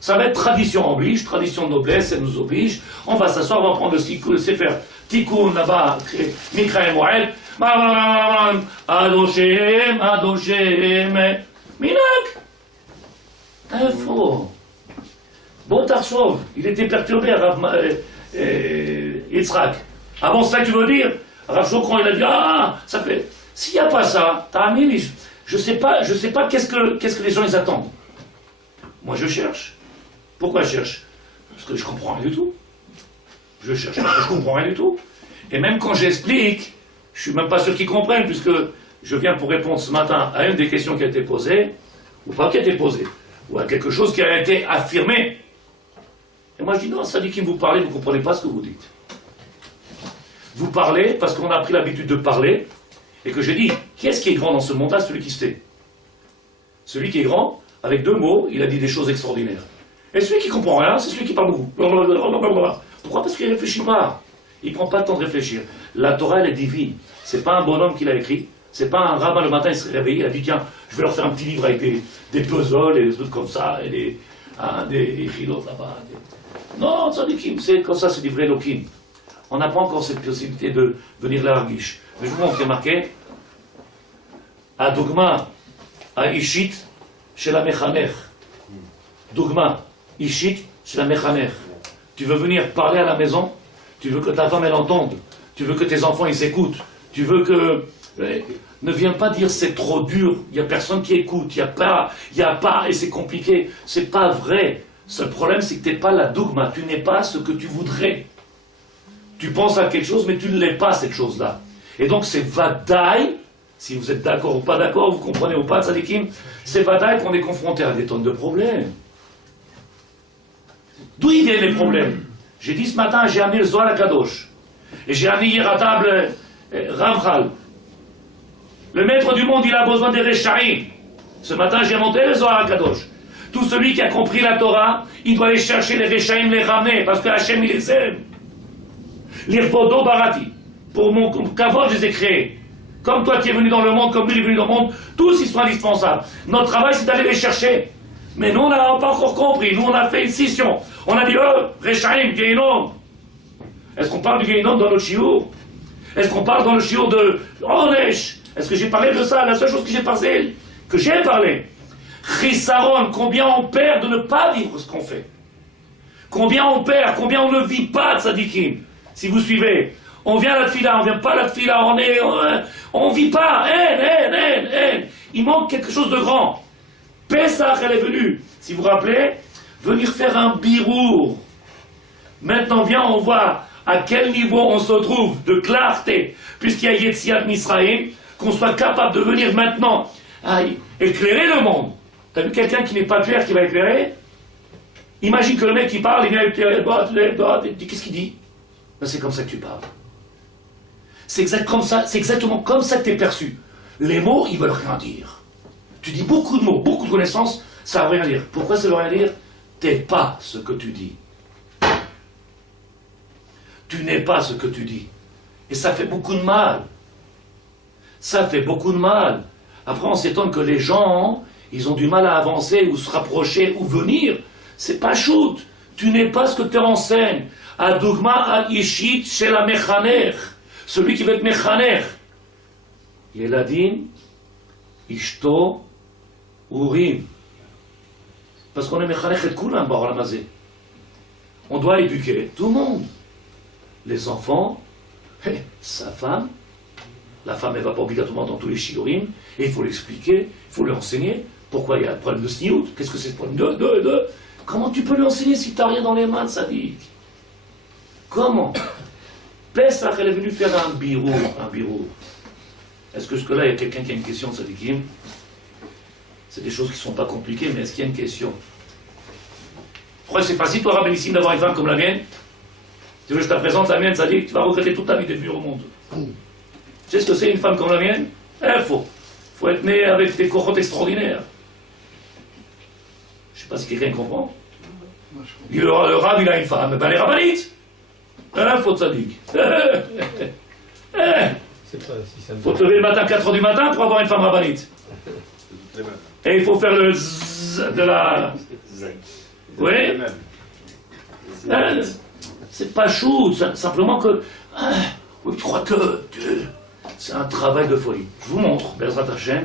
Ça va être tradition oblige, tradition de noblesse, elle nous oblige. On va s'asseoir, on va prendre le Sefer Tikkun là-bas, Mikra et Moël, Adoshem, Minak. Info. Bon Tarsov, il était perturbé, Yitzhak. Avant ça, tu veux dire, Rav Shokran, il a dit, ah, ça fait... S'il n'y a pas ça, je sais pas qu'est-ce que les gens ils attendent. Moi, je cherche. Pourquoi je cherche? Parce que je comprends rien du tout. Je cherche parce que je comprends rien du tout. Et même quand j'explique, je suis même pas sûr qu'ils comprennent, puisque je viens pour répondre ce matin à une des questions qui a été posée, ou pas qui a été posée, ou à quelque chose qui a été affirmé. Et moi je dis non, ça dit qu'il vous parlez, vous ne comprenez pas ce que vous dites. Vous parlez parce qu'on a pris l'habitude de parler, et que j'ai dit, qui est-ce qui est grand dans ce monde-là? Celui qui se tait. Celui qui est grand, avec 2 mots, il a dit des choses extraordinaires. Et celui qui comprend rien, c'est celui qui parle beaucoup. Pourquoi? Parce qu'il ne réfléchit pas. Il ne prend pas le temps de réfléchir. La Torah, elle est divine. C'est pas un bonhomme qui l'a écrit. C'est pas un rabbin le matin, il s'est réveillé, il a dit tiens, je vais leur faire un petit livre avec des puzzles et des trucs comme ça, et des chilotes là-bas. Non, tzadikim, c'est comme ça, c'est du vrai Elohim. On n'a pas encore cette possibilité de venir l'arguiche. Mais je vous montre, il y a marqué à Dogma, à Ishit, chez la Mechanech. Dogma, Ishit, chez la Mechanech. Tu veux venir parler à la maison, tu veux que ta femme elle entende, tu veux que tes enfants ils écoutent, tu veux que... Ne viens pas dire c'est trop dur, il n'y a personne qui écoute, il n'y a pas, et c'est compliqué. C'est pas vrai. Ce problème c'est que tu n'es pas la dogma, tu n'es pas ce que tu voudrais. Tu penses à quelque chose mais tu ne l'es pas cette chose-là. Et donc c'est vadaï, si vous êtes d'accord ou pas d'accord, vous comprenez ou pas, tzadikim, c'est vadaï qu'on est confronté à des tonnes de problèmes. D'où ils viennent les problèmes? J'ai dit ce matin, j'ai amené le Zohar à Kadosh. Et j'ai amené hier à table Ramchal. Le maître du monde, il a besoin des Rechaïm. Ce matin, j'ai monté le Zohar à Kadosh. Tout celui qui a compris la Torah, il doit aller chercher les Rechaïm, les ramener, parce que Hachem, il les aime. L'Irvodo Barati. Pour mon kavod, je les ai créés. Comme toi, tu es venu dans le monde, comme lui, il est venu dans le monde, tous, ils sont indispensables. Notre travail, c'est d'aller les chercher. Mais nous, on n'a pas encore compris. Nous, on a fait une scission. On a dit, Rechaïm, Geinom. Est-ce qu'on parle du Geinom dans notre chiour? Est-ce qu'on parle dans le chiour de Onesh? Est-ce que j'ai parlé de ça? La seule chose que j'ai parlé, Chisaron, combien on perd de ne pas vivre ce qu'on fait. Combien on perd, combien on ne vit pas de tzadikim. Si vous suivez, on vient à la tfila, on vient pas à la tfila, on vit pas. Il manque quelque chose de grand. Pesach, elle est venue, si vous vous rappelez, venir faire un birour. Maintenant, viens, on voit à quel niveau on se trouve de clarté, puisqu'il y a Yetziat Misraïm, qu'on soit capable de venir maintenant éclairer le monde. T'as vu quelqu'un qui n'est pas clair qui va éclairer? Imagine que le mec qui parle, il vient éclairer, qu'est-ce qu'il dit? Ben, c'est comme ça que tu parles. C'est exactement comme ça que tu es perçu. Les mots, ils veulent rien dire. Tu dis beaucoup de mots, beaucoup de connaissances, ça veut rien dire. Pourquoi ça veut rien dire? T'es pas ce que tu dis. Tu n'es pas ce que tu dis. Et ça fait beaucoup de mal. Ça fait beaucoup de mal. Après, on s'étonne que les gens, ils ont du mal à avancer, ou se rapprocher, ou venir. C'est pas shoot. Tu n'es pas ce que tu enseignes. Adougma al-ishit chez la mechaner. Celui qui veut être mechaner. Yeladim, ishto, urim. Parce qu'on est mechaner et koulam, baolam hazeh. On doit éduquer tout le monde. Les enfants, sa femme. La femme, elle ne va pas obligatoirement dans tous les shiurim. Et il faut l'expliquer, il faut lui enseigner. Pourquoi il y a un problème de sniout? Qu'est-ce que c'est ce problème de... Comment tu peux lui enseigner si tu n'as rien dans les mains de sadique? Comment? Pesach, elle est venue faire un birour. Est-ce que jusque-là, il y a quelqu'un qui a une question de sadikim? C'est des choses qui ne sont pas compliquées, mais est-ce qu'il y a une question? Tu crois que c'est facile, toi, Rabbenissim, d'avoir une femme comme la mienne? Tu veux que je te présente la mienne, sadique? Tu vas regretter toute ta vie d'être venu au monde. Tu sais ce que c'est une femme comme la mienne? Il faut être né avec des cohortes extraordinaires. Je ne sais pas si quelqu'un comprend. Le rab, il a une femme, ben les rabbanites. Faut tzaddik. Faut te lever le matin, 4h du matin, pour avoir une femme rabbinite. Et il faut faire le zzz de la... Oui. C'est pas chou, simplement que... Oui, tu crois que... C'est un travail de folie. Je vous montre, Bezrat Hashem,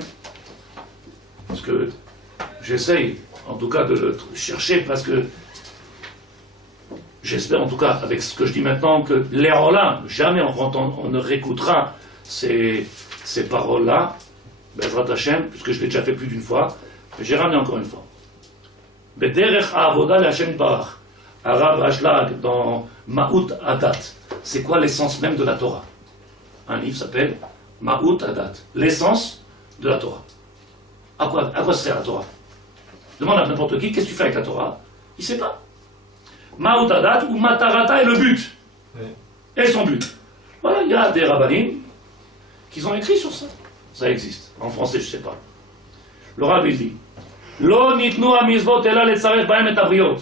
parce que j'essaye, en tout cas, de le chercher, parce que j'espère, en tout cas, avec ce que je dis maintenant, que les paroles-là, jamais on ne réécoutera ces paroles-là, Bezrat Hashem, puisque je l'ai déjà fait plus d'une fois, mais j'ai ramené encore une fois. Bederech Avoda Hashem Barach, Arav Ashlag, dans Ma'ut Adat. C'est quoi l'essence même de la Torah? Un livre s'appelle Ma'ut Adat, l'essence de la Torah. À quoi sert la Torah? Demande à n'importe qui, qu'est-ce que tu fais avec la Torah? Il ne sait pas. Ma'ut Adat ou Matarata est le but. Et son but. Voilà, il y a des rabbanim qui ont écrit sur ça. Ça existe. En français, je ne sais pas. Le rabbi dit Lo nitnu amizvot ela letzaref bahem et abriot.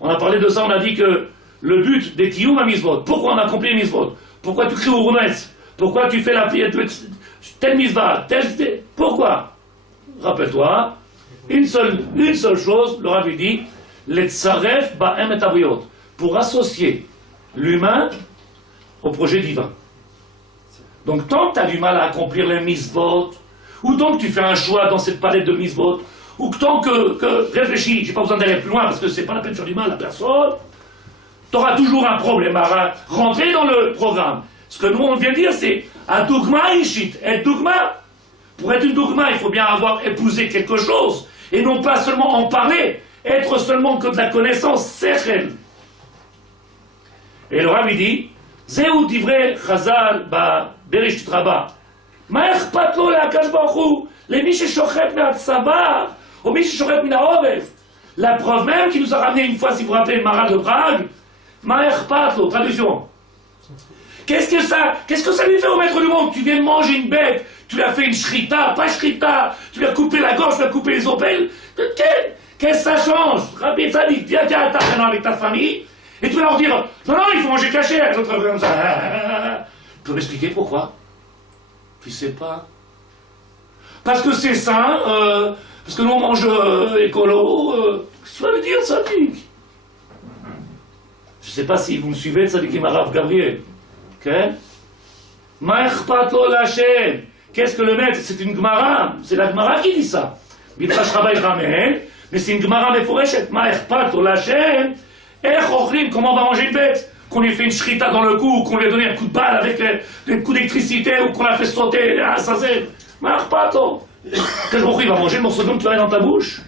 On a parlé de ça, on a dit que le but des kiyum amizvot, pourquoi on accomplit les mizvot? Pourquoi tu cries au Roumetz? Pourquoi tu fais la telle misva? Pourquoi? Rappelle-toi, une seule chose, le Rav dit, les tsaref ba'em et abriot, pour associer l'humain au projet divin. Donc tant que tu as du mal à accomplir les misvot, ou tant que tu fais un choix dans cette palette de misvot, ou tant que réfléchis, j'ai pas besoin d'aller plus loin parce que c'est pas la peine de faire du mal à personne, tu auras toujours un problème à rentrer dans le programme. Ce que nous on vient dire c'est un dogma ishit. Être dogma, pour être une dogma, il faut bien avoir épousé quelque chose et non pas seulement en parler, être seulement que de la connaissance, sechel. Et le Rav dit Zeu divrei Chazal ba Bereshit Rabbah. מה אכפת לו להקדוש ברוך הוא למי ששוחט מהצבא או מי ששוחט מן העורף? La preuve même qui nous a ramené une fois, si vous vous rappelez, le Maral de Prague, מה אכפת לו, traduction. Qu'est-ce que ça lui fait au maître du monde? Tu viens de manger une bête, tu lui as fait une shrita, pas shrita, tu lui as coupé la gorge, tu lui as coupé les opelles. Qu'est-ce que ça change? Rabbi Tzadik, viens à ta famille avec ta famille, et tu vas leur dire, non, il faut manger caché, les autres comme ça. Tu peux m'expliquer pourquoi? Tu sais pas. Parce que c'est sain, parce que nous on mange écolo, qu'est-ce que tu vas me dire, Tzadik? Je sais pas si vous me suivez, Tzadik et Marav Gabriel. Ok? Ma echpat lo l'Hashem. Qu'est-ce que le maître? C'est une Gemara, c'est la Gemara qui dit ça. Midrash Rabbah il ramène, mais c'est une Gemara meforeshet. Ma echpat ou lachem, ochlim, comment on va manger une bête? Qu'on lui fait une shrita dans le cou, qu'on lui a donné un coup de balle avec des coups d'électricité, ou qu'on l'a fait sauter à Sazel. Ma echpat, Kadosh Baruch Hu, il va manger le morceau de viande que tu as dans ta bouche.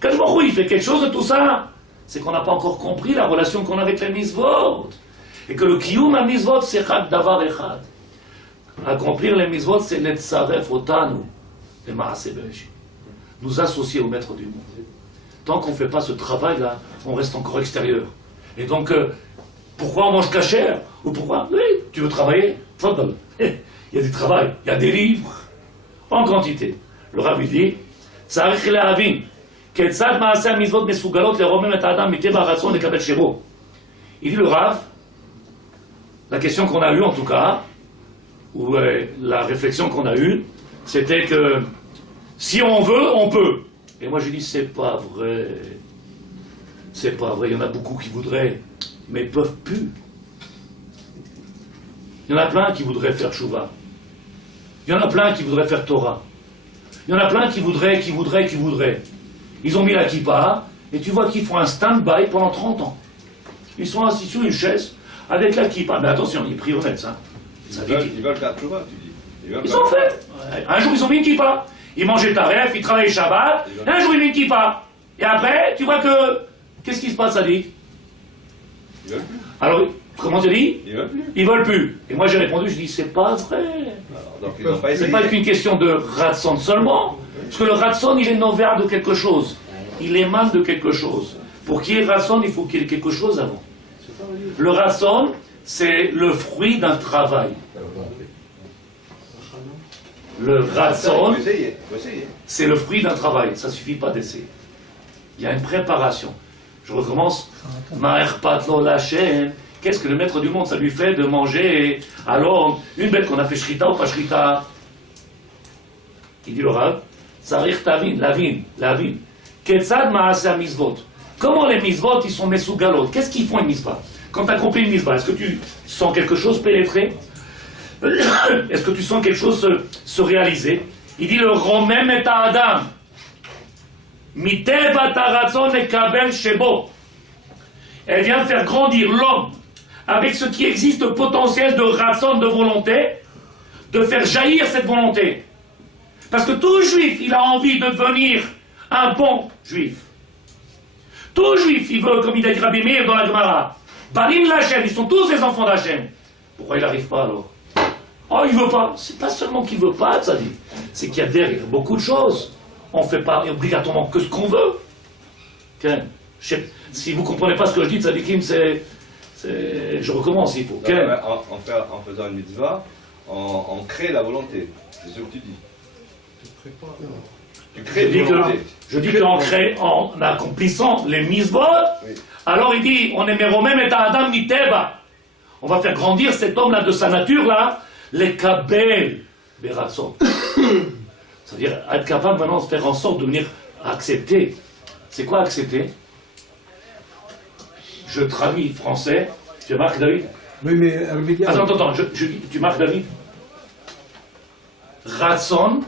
Kadosh Baruch Hu, il fait quelque chose de tout ça. C'est qu'on n'a pas encore compris la relation qu'on a avec les mitzvot. Et que le kiyum à mitzvot, c'est chad davar echad. Accomplir les mitzvot, c'est netzaref otanu, les maaseh bereshit. Nous associer au maître du monde. Tant qu'on ne fait pas ce travail-là, on reste encore extérieur. Et donc, pourquoi on mange cachère? Ou pourquoi? Oui, tu veux travailler? Fadal. Il y a du travail, il y a des livres, en quantité. Le Rav dit, Tzarich le'avin, ketzad maaseh ha-mitzvot mesugalot leromem et ha'adam miteva haratzon lekabel shebo. Il dit le Rav, la question qu'on a eue en tout cas, ou la réflexion qu'on a eue, c'était que si on veut, on peut. Et moi je dis, c'est pas vrai. C'est pas vrai, il y en a beaucoup qui voudraient, mais ils peuvent plus. Il y en a plein qui voudraient faire Shuvah. Il y en a plein qui voudraient faire Torah. Il y en a plein qui voudraient. Ils ont mis la kippa, et tu vois qu'ils font un stand-by pendant 30 ans. Ils sont assis sur une chaise, avec la kippa. Mais attention, il est pris honnête, ça. Ils veulent faire Tchouva, tu dis. Ils ont fait. Un jour, ils ont mis une kippa. Ils mangeaient taref, ils travaillaient Shabbat. Et un jour, ils mettent une kippa. Et après, tu vois que... Qu'est-ce qui se passe, ça dit? Ils veulent plus. Alors, comment tu dis? Ils veulent plus. Ils veulent plus. Et moi, j'ai répondu, je dis, c'est pas vrai. Alors, donc ils n'ont pas C'est essayé. pas qu'une question de ratson seulement. Parce que le ratson, il est novaire de quelque chose. Il émane de quelque chose. Pour qu'il y ait ratson, il faut qu'il y ait quelque chose avant. Le ratson, c'est le fruit d'un travail. Le Il ratson, faut essayer. Il faut essayer. c'est le fruit d'un travail. Ça suffit pas d'essayer. Il y a une préparation. Je recommence. Ma'erpat lo lachem. Qu'est-ce que le maître du monde, ça lui fait de manger? Alors, une bête qu'on a fait shrita ou pas shrita? Il dit le Rav, Tzarich tavin, lavin. Ketzad maaseh ha-mitzvot. Comment les mitzvot, ils sont mesugalot? Qu'est-ce qu'ils font une mitzvah? Quand tu as compris une mitzvah, est-ce que tu sens quelque chose pénétrer? Est-ce que tu sens quelque chose se réaliser? Il dit le romem et adam. Miteva taratzon lekabel shebo. Elle vient faire grandir l'homme avec ce qui existe de potentiel de ratzon, de volonté, de faire jaillir cette volonté. Parce que tout juif, il a envie de devenir un bon juif. Tout juif, il veut, comme il a dit Rabbi Meir dans la Gemara, Banim l'Hachem, ils sont tous les enfants d'Hachem. Pourquoi il n'arrive pas alors? Oh, il veut pas. C'est pas seulement qu'il veut pas, ça dit. C'est qu'il y a derrière beaucoup de choses. On ne fait pas obligatoirement que ce qu'on veut. Ken, si vous ne comprenez pas ce que je dis, Tzadikim, je recommence, il faut. Ken. En faisant une mitzvah, on crée la volonté. C'est ce que tu dis. Tu crées la volonté. Je dis qu'en accomplissant les mitzvot, Oui. alors il dit, on est méromem et adam miteva. On va faire grandir cet homme-là de sa nature-là, les kabel beratson. C'est-à-dire être capable maintenant de faire en sorte de venir accepter. C'est quoi accepter? Je traduis français. Tu marques, David? Oui, mais Attends, tu marques, David? Ratson.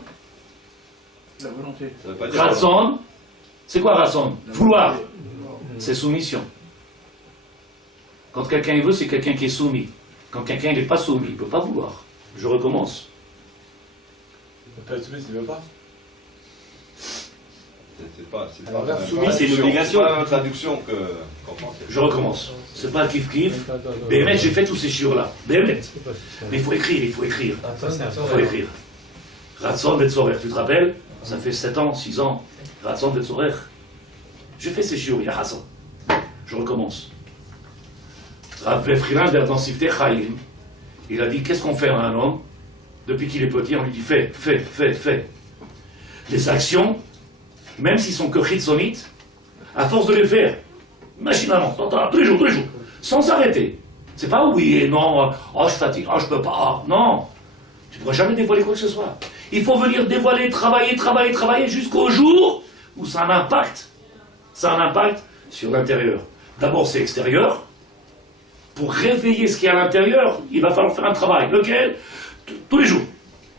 La volonté. Ça veut pas dire Ratson. C'est quoi ratson? Vouloir. C'est soumission. Quand quelqu'un il veut, c'est quelqu'un qui est soumis. Quand quelqu'un n'est pas soumis, il ne peut pas vouloir. Je recommence. soumis, c'est une obligation. C'est pas la traduction qu'on pense. Je recommence. C'est pas kiff kiff. Béhémet, j'ai fait tous ces chiures-là. Béhémet. Mais il faut écrire, il faut écrire. Il faut écrire. Ratson Betzorer, tu te rappelles? Ça fait 7 ans, 6 ans. Ratson Betzorer. J'ai fait ces chiures, il y a Hassan. Je recommence. Rav Befrilan dans Siftei Chaim, il a dit qu'est-ce qu'on fait à un homme? Depuis qu'il est petit, on lui dit fais. Les actions, même s'ils sont que chitzonites, à force de les faire, machinalement, tous les jours, sans s'arrêter. C'est pas oui et non, oh je fatigue, oh je peux pas, non. Tu ne pourras jamais dévoiler quoi que ce soit. Il faut venir dévoiler, travailler jusqu'au jour où ça a un impact. Ça a un impact sur l'intérieur. D'abord c'est extérieur. Pour réveiller ce qui est à l'intérieur, il va falloir faire un travail. Lequel? Tous les jours.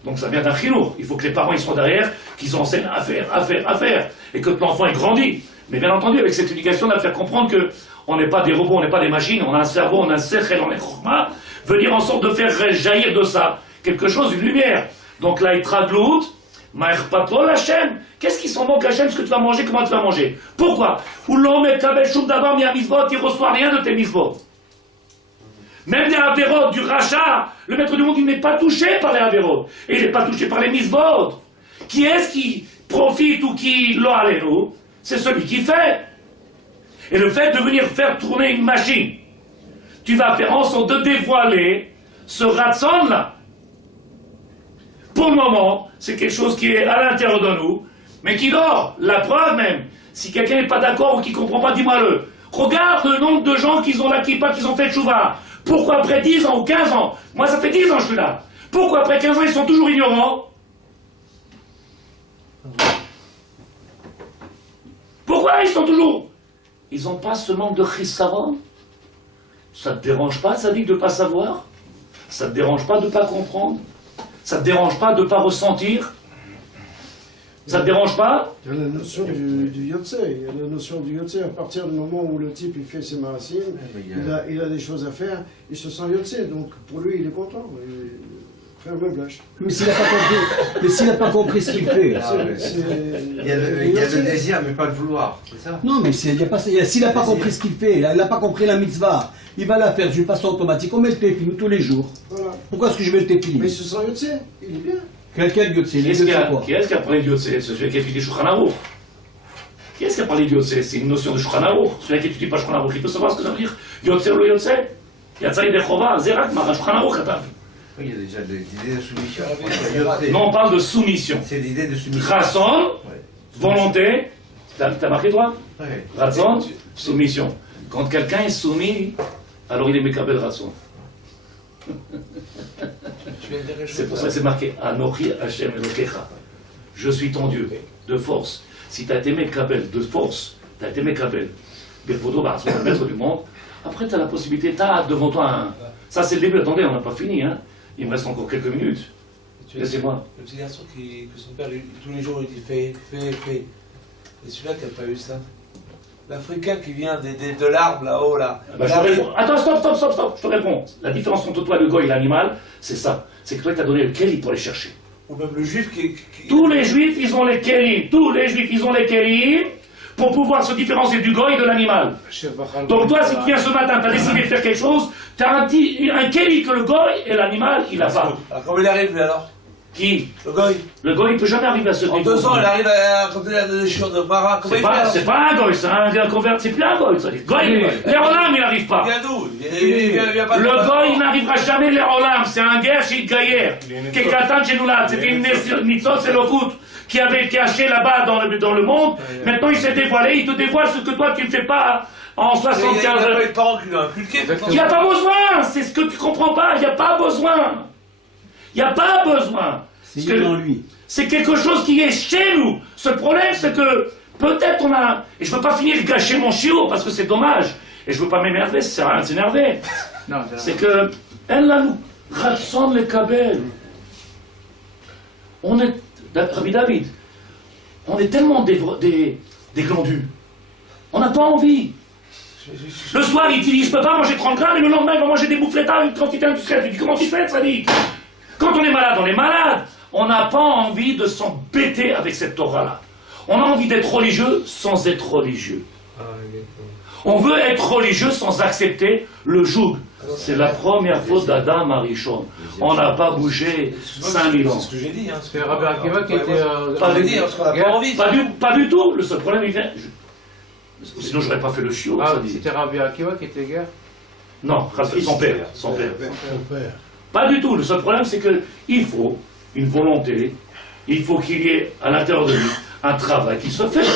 Donc ça vient d'un chinour. Il faut que les parents ils soient derrière, qu'ils enseignent à faire, et que l'enfant ait grandi. Mais bien entendu, avec cette éducation, on va faire comprendre que on n'est pas des robots, on n'est pas des machines, on a un cerveau, on a un sechel, on est chokma, venir en sorte de faire jaillir de ça quelque chose, une lumière. Donc là, il traglout, ma'erpatol Hachem. Qu'est-ce qui s'en manque Hachem, ce que tu vas manger, comment tu vas manger? Pourquoi? Ou l'homme est kabel choum d'abord, mis à misvot, il reçoit rien de tes misvot. Même des avérotes, du rachat, le maître du monde, il n'est pas touché par les avérotes. Et il n'est pas touché par les misvot. Qui est-ce qui profite ou qui lo alenu? C'est celui qui fait. Et le fait de venir faire tourner une machine, tu vas faire en sorte de dévoiler ce ratson-là. Pour le moment, c'est quelque chose qui est à l'intérieur de nous, mais qui dort. La preuve même, si quelqu'un n'est pas d'accord ou qui ne comprend pas, dis-moi-le. Regarde le nombre de gens qui ont la kippa, qui ont fait tchouva. Pourquoi après 10 ans ou 15 ans, moi ça fait 10 ans que je suis là, pourquoi après 15 ans ils sont toujours ignorants? Pourquoi ils sont toujours? Ils n'ont pas ce manque de chissaron. Ça ne te dérange pas, ça dit de ne pas savoir? Ça ne te dérange pas de ne pas comprendre? Ça ne te dérange pas de ne pas ressentir? Ça ne te dérange pas? Il y a la notion du yotze. Il y a la notion du yotze. À partir du moment où le type il fait ses maracines, il a des choses à faire, il se sent yotze. Donc pour lui, il est content. Il fait un meublage. Mais s'il n'a pas compris ce qu'il fait. Il y a le désir, mais pas le vouloir, c'est ça? Non, mais s'il n'a pas compris ce qu'il fait, il n'a pas compris la mitzvah, il va la faire d'une façon automatique. On met le téfilin tous les jours. Voilà. Pourquoi est-ce que je mets le téfilin? Mais il se sent yotze. Il est bien. Quelqu'un de Qui est-ce qui a parlé de Yotze? C'est celui qui étudie Shulchan Aruch. Qui est-ce qui a parlé de Yotze? C'est une notion de Shulchan Aruch. Celui qui étudie pas Shulchan Aruch, il peut savoir ce que ça veut dire. Yotze ou le Yotze? Yatsa Yedei Chova, Zerak, Mara Shulchan Aruch, Katav. Oui, il y a déjà des idées de soumission. Non, on parle de soumission. C'est l'idée de soumission. Ratson, volonté. T'as marqué toi? Ouais. Ratson, soumission. Quand quelqu'un est soumis, alors il est Mekabel Ratson. C'est pour ça que c'est marqué Anochi Hashem Elokecha. Je suis ton Dieu, de force. Si tu as été Mekabel, de force, tu as été Mekabel, Befodo, le maître du monde, après tu as la possibilité, tu as devant toi un. Ça c'est le début, attendez, on n'a pas fini, hein. Il me reste encore quelques minutes. Laissez-moi. Le petit garçon que son père, tous les jours, il dit fais. Et celui-là qui n'a pas eu ça. L'Africain qui vient de l'arbre là-haut, là. Bah, je te réponds. Attends, stop, je te réponds. La différence entre toi, le goy et l'animal, c'est ça. C'est que toi, tu as donné le kéli pour aller chercher. Ou même le juif qui... Tous les juifs, ils ont les kélim. Tous les juifs, ils ont les kélim pour pouvoir se différencier du goy et de l'animal. Donc toi, si tu viens ce matin, tu as décidé de faire quelque chose, tu as un kéli que le goy et l'animal, il n'a pas. Alors comment il arrive, lui, alors? Qui? Le goy. Le goy, il peut jamais arriver à ce niveau. En 2 ans, il arrive à quand il a des déchirures de Mara. Comment il fait? C'est pas un goy, c'est un convert, c'est plus un goy. Ça. Goy, les olam, il n'arrive pas. Il vient d'où? Il vient pas de... Le goy, il n'arrivera jamais les olam, c'est un guerre chez Gaïer. Kekatan chez nous là, c'était une nitzot, c'est le foot qui avait caché là-bas dans le monde. Maintenant, il s'est dévoilé, il te dévoile ce que toi tu ne fais pas en 75 Il n'y a ans. pas eu de parents qui l'ont inculqué. Il n'y a pas besoin, c'est ce que tu comprends pas, il n'y a pas besoin. Il n'y a pas besoin. C'est dans lui. C'est quelque chose qui est chez nous. Ce problème, c'est que peut-être on a... Et je ne veux pas finir gâcher mon chiot, parce que c'est dommage. Et je ne veux pas m'énerver, ça sert à rien de s'énerver. C'est que... Elle a nous rassemble les kabel. On est... Rabbi David, on est tellement déglandus. On n'a pas envie. Le soir, il te dit, je peux pas manger 30 grammes, et le lendemain, il va manger des bouffletards, une quantité industrielle. Tu dis, comment tu fais, ça dit? Quand on est malade, on est malade. On n'a pas envie de s'embêter avec cette Torah-là. On a envie d'être religieux sans être religieux. On veut être religieux sans accepter le joug. C'est la première faute d'Adam Arishon. On n'a pas bougé 5000 ans. C'est ce que j'ai dit. Hein. C'est Rabbi Akiva qui était... Pas du dit, parce qu'on n'a pas envie. Pas du tout. Le seul problème, il vient... Sinon, j'aurais pas fait le chiot. Ah, ça dit. c'était Rabbi Akiva qui était guerre? Non, son père. Son père. Pas du tout. Le seul problème, c'est qu'il faut une volonté, il faut qu'il y ait à l'intérieur de lui un travail qui se fait.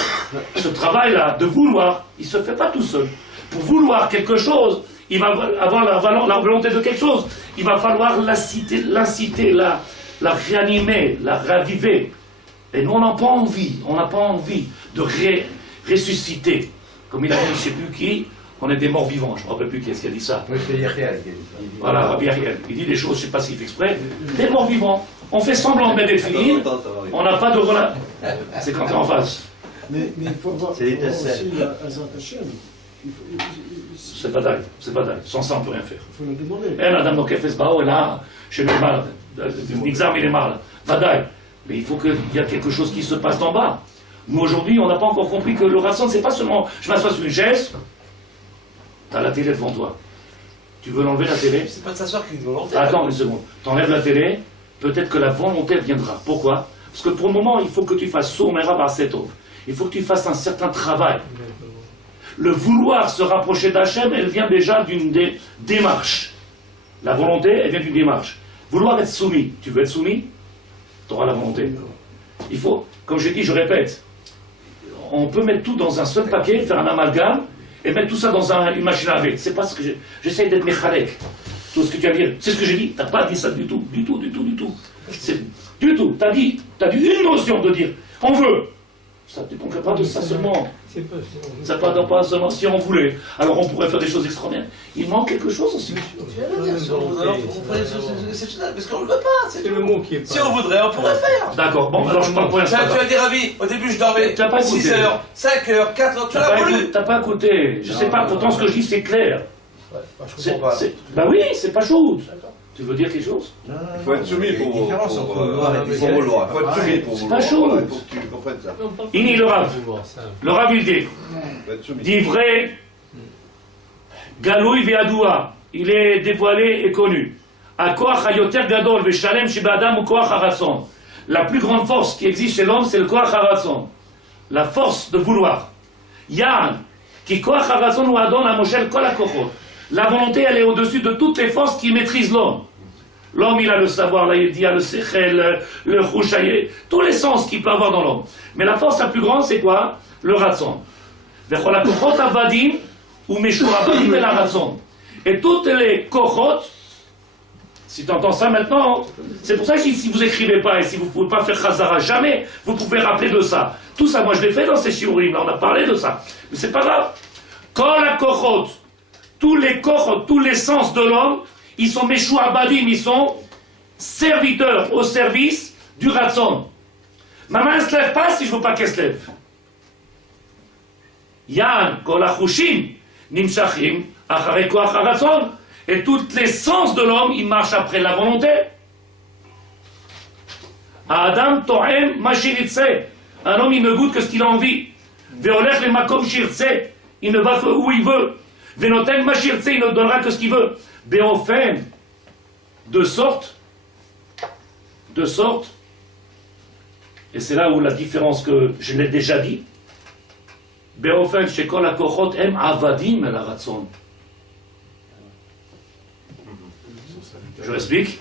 Ce travail-là, de vouloir, il ne se fait pas tout seul. Pour vouloir quelque chose, il va avoir la volonté de quelque chose. Il va falloir l'inciter, la réanimer, la raviver. Et nous, on n'a pas envie. On n'a pas envie de ressusciter. Comme il a dit, je ne sais plus qui, on est des morts vivants. Je ne me rappelle plus qui est-ce qui a dit ça. Oui, c'est Yahya qui a dit ça. Voilà, Rabbi Ariel. Il dit des choses, je ne sais pas s'il fait exprès. Des morts vivants. On fait semblant de mettre des filles, Attends, ça va arriver. on n'a pas de relation. C'est quand t'es en face. Mais il faut voir, C'est faut voir l'étincelle. aussi la Hazrat Hashem. Il C'est pas dingue, c'est pas dingue. Sans ça, on peut rien faire. faut le demander. אין אדם נוקף אצבעו אלא שמלמעלה, נגזר מלמעלה, ודאי. Mais il faut qu'il y a quelque chose qui se passe d'en bas. Nous aujourd'hui, on n'a pas encore compris que le ratson, c'est pas seulement je m'assois sur une chaise, t'as la télé devant toi. Tu veux l'enlever la télé? C'est pas de s'asseoir qu'une volonté. Attends une seconde. T'enlèves la télé, peut-être que la volonté viendra. Pourquoi? Parce que pour le moment, il faut que tu fasses Soumera Barsetov. Il faut que tu fasses un certain travail. Le vouloir se rapprocher d'Hachem, elle vient déjà d'une démarche. La volonté, elle vient d'une démarche. Vouloir être soumis. Tu veux être soumis? Tu auras la volonté. Il faut, comme je dis, je répète, on peut mettre tout dans un seul paquet, faire un amalgame, et mettre tout ça dans une machine à laver. C'est pas ce que j'essaie d'être méchalek. Tout ce que tu vas dire, c'est ce que j'ai dit. T'as pas dit ça du tout, du tout, du tout, du tout. Du tout. T'as dit une notion de dire, on veut. Ça ne dépend pas de ça seulement. Ça ne dépend pas seulement si on voulait. Alors on pourrait faire des choses extraordinaires. Il manque quelque chose aussi. Alors, on ferait des choses exceptionnelles, parce qu'on ne le veut pas. C'est le mot qui est pas. Si on voudrait, on pourrait faire. D'accord, bon, alors je parle pour l'instant. Tu as dit, Ravi, au début je dormais T'as pas 6 écouté. heures, 5 heures, 4 heures, tu l'as voulu. T'as pas écouté. Je sais pas, pourtant ce que je dis c'est clair. Je comprends pas. Bah oui, c'est pas chaud. Tu veux dire quelque chose? Il faut être soumis pour différence entre vouloir et pour vouloir. Il faut être soumis pour C'est vouloir. pas chaud. Il faut que tu comprennes ça. Ini le Rav. Le Rav il dit. Il faut être soumis. D'ivré, Galoui ve'adoua, il est dévoilé et connu. Akoach hayoter gadol ve'shalem sheba'adam ou koach haratson. La plus grande force qui existe chez l'homme, c'est le koach haratson. La force de vouloir. Yan, ki koach haratson ou adon a moshel kol hakochot. La volonté, elle est au-dessus de toutes les forces qui maîtrisent l'homme. L'homme, il a le savoir, là, il a le sechel, le chouchaye, tous les sens qu'il peut avoir dans l'homme. Mais la force la plus grande, c'est quoi? Le ratson. Vechol hakochot avadim ou meshuabadim el haratson. Et toutes les kochot, si tu entends ça maintenant, c'est pour ça que si vous écrivez pas et si vous ne pouvez pas faire chazara jamais, vous pouvez rappeler de ça. Tout ça, moi je l'ai fait dans ces shiurim, là on a parlé de ça. Mais c'est pas grave. Kol hakochot, tous les kochot, tous les sens de l'homme, ils sont meshuabadim, ils sont serviteurs au service du ratson. Ma main ne se lève pas si je ne veux pas qu'elle se lève. Yan kol hachushim nimshachim acharei koach haratson. Et tous les sens de l'homme, ils marchent après la volonté. Adam to'em ma shiritse. Un homme, il ne goûte que ce qu'il a envie. Ve'olech le makom shiritse. Il ne va que où il veut. Ve'noten ma shiritse. Il ne donnera que ce qu'il veut. Be'ofen. De sorte. Et c'est là où la différence que je l'ai déjà dit. Be'ofen shekol hakochot em avadim el haratson. Je l'explique.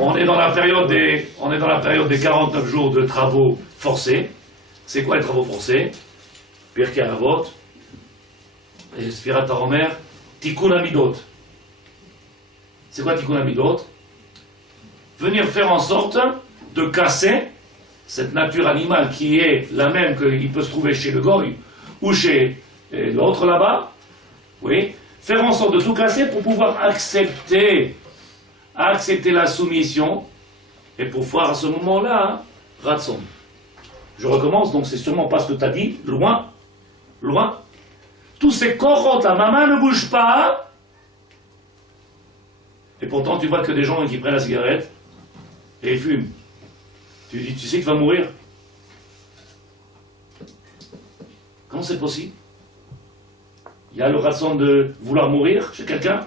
On est dans la période des 49 jours de travaux forcés. C'est quoi les travaux forcés? Pirkei Avot, et Sfirat HaOmer, Tikkun Amidot. C'est quoi Tikkun Amidot? Venir faire en sorte de casser cette nature animale qui est la même qu'il peut se trouver chez le goy ou chez l'autre là-bas. Oui. Faire en sorte de tout casser pour pouvoir accepter la soumission et pour voir à ce moment-là, Ratson. Je recommence, donc c'est sûrement pas ce que tu as dit, loin. Tous ces korotes là, ma main ne bouge pas. Et pourtant tu vois que des gens qui prennent la cigarette et ils fument. Tu dis, tu sais qu'il va mourir. Comment c'est possible? Il y a le ratson de vouloir mourir chez quelqu'un.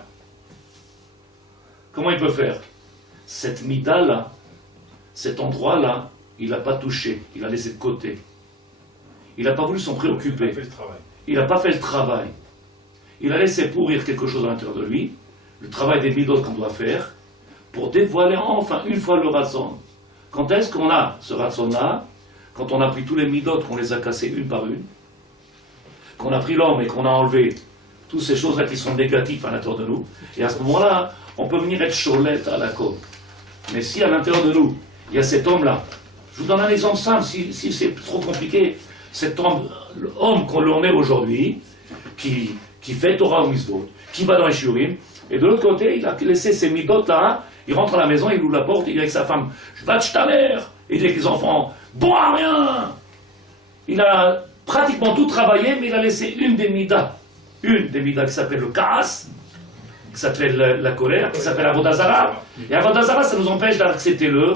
Comment il peut faire? Cette mida-là, cet endroit-là, il n'a pas touché, il a laissé de côté. Il n'a pas voulu s'en préoccuper. Il n'a pas fait le travail. Il a laissé pourrir quelque chose à l'intérieur de lui, le travail des midot qu'on doit faire, pour dévoiler enfin une fois le ratson. Quand est-ce qu'on a ce ratson-là? Quand on a pris tous les midot, qu'on les a cassés une par une, qu'on a pris l'homme et qu'on a enlevé toutes ces choses-là qui sont négatives à l'intérieur de nous, et à ce moment-là, on peut venir être cholette à la côte. Mais si à l'intérieur de nous, il y a cet homme-là, je vous donne un exemple simple, si c'est trop compliqué, cet homme, l'homme qu'on l'on est aujourd'hui, qui fait Torah ou Mitzvot, qui va dans les shiurim, Et de l'autre côté, il a laissé ses midotes là, il rentre à la maison, il ouvre la porte, il est avec sa femme, je bats ta mère. Et il dit avec les enfants, bon à rien. Il a pratiquement tout travaillé, mais il a laissé une des midas qui s'appelle le kaas, qui s'appelle la colère, qui s'appelle Avodazara. Et Avodazara, ça nous empêche d'accepter le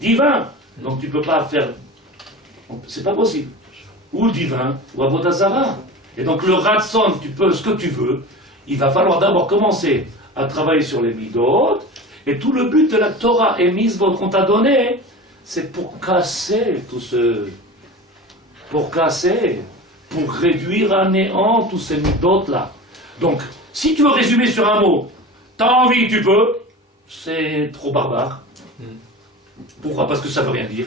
divin. Donc tu ne peux pas faire. C'est pas possible. Ou le divin, ou Avodazara. Et donc le ratson, tu peux ce que tu veux. Il va falloir d'abord commencer à travailler sur les midot. Et tout le but de la Torah et mitzvot qu'on t'a donné, c'est pour casser tout ce. Pour casser, pour réduire à néant tous ces midot là. Donc, si tu veux résumer sur un mot, t'as envie, tu peux, c'est trop barbare. Pourquoi? Parce que ça veut rien dire.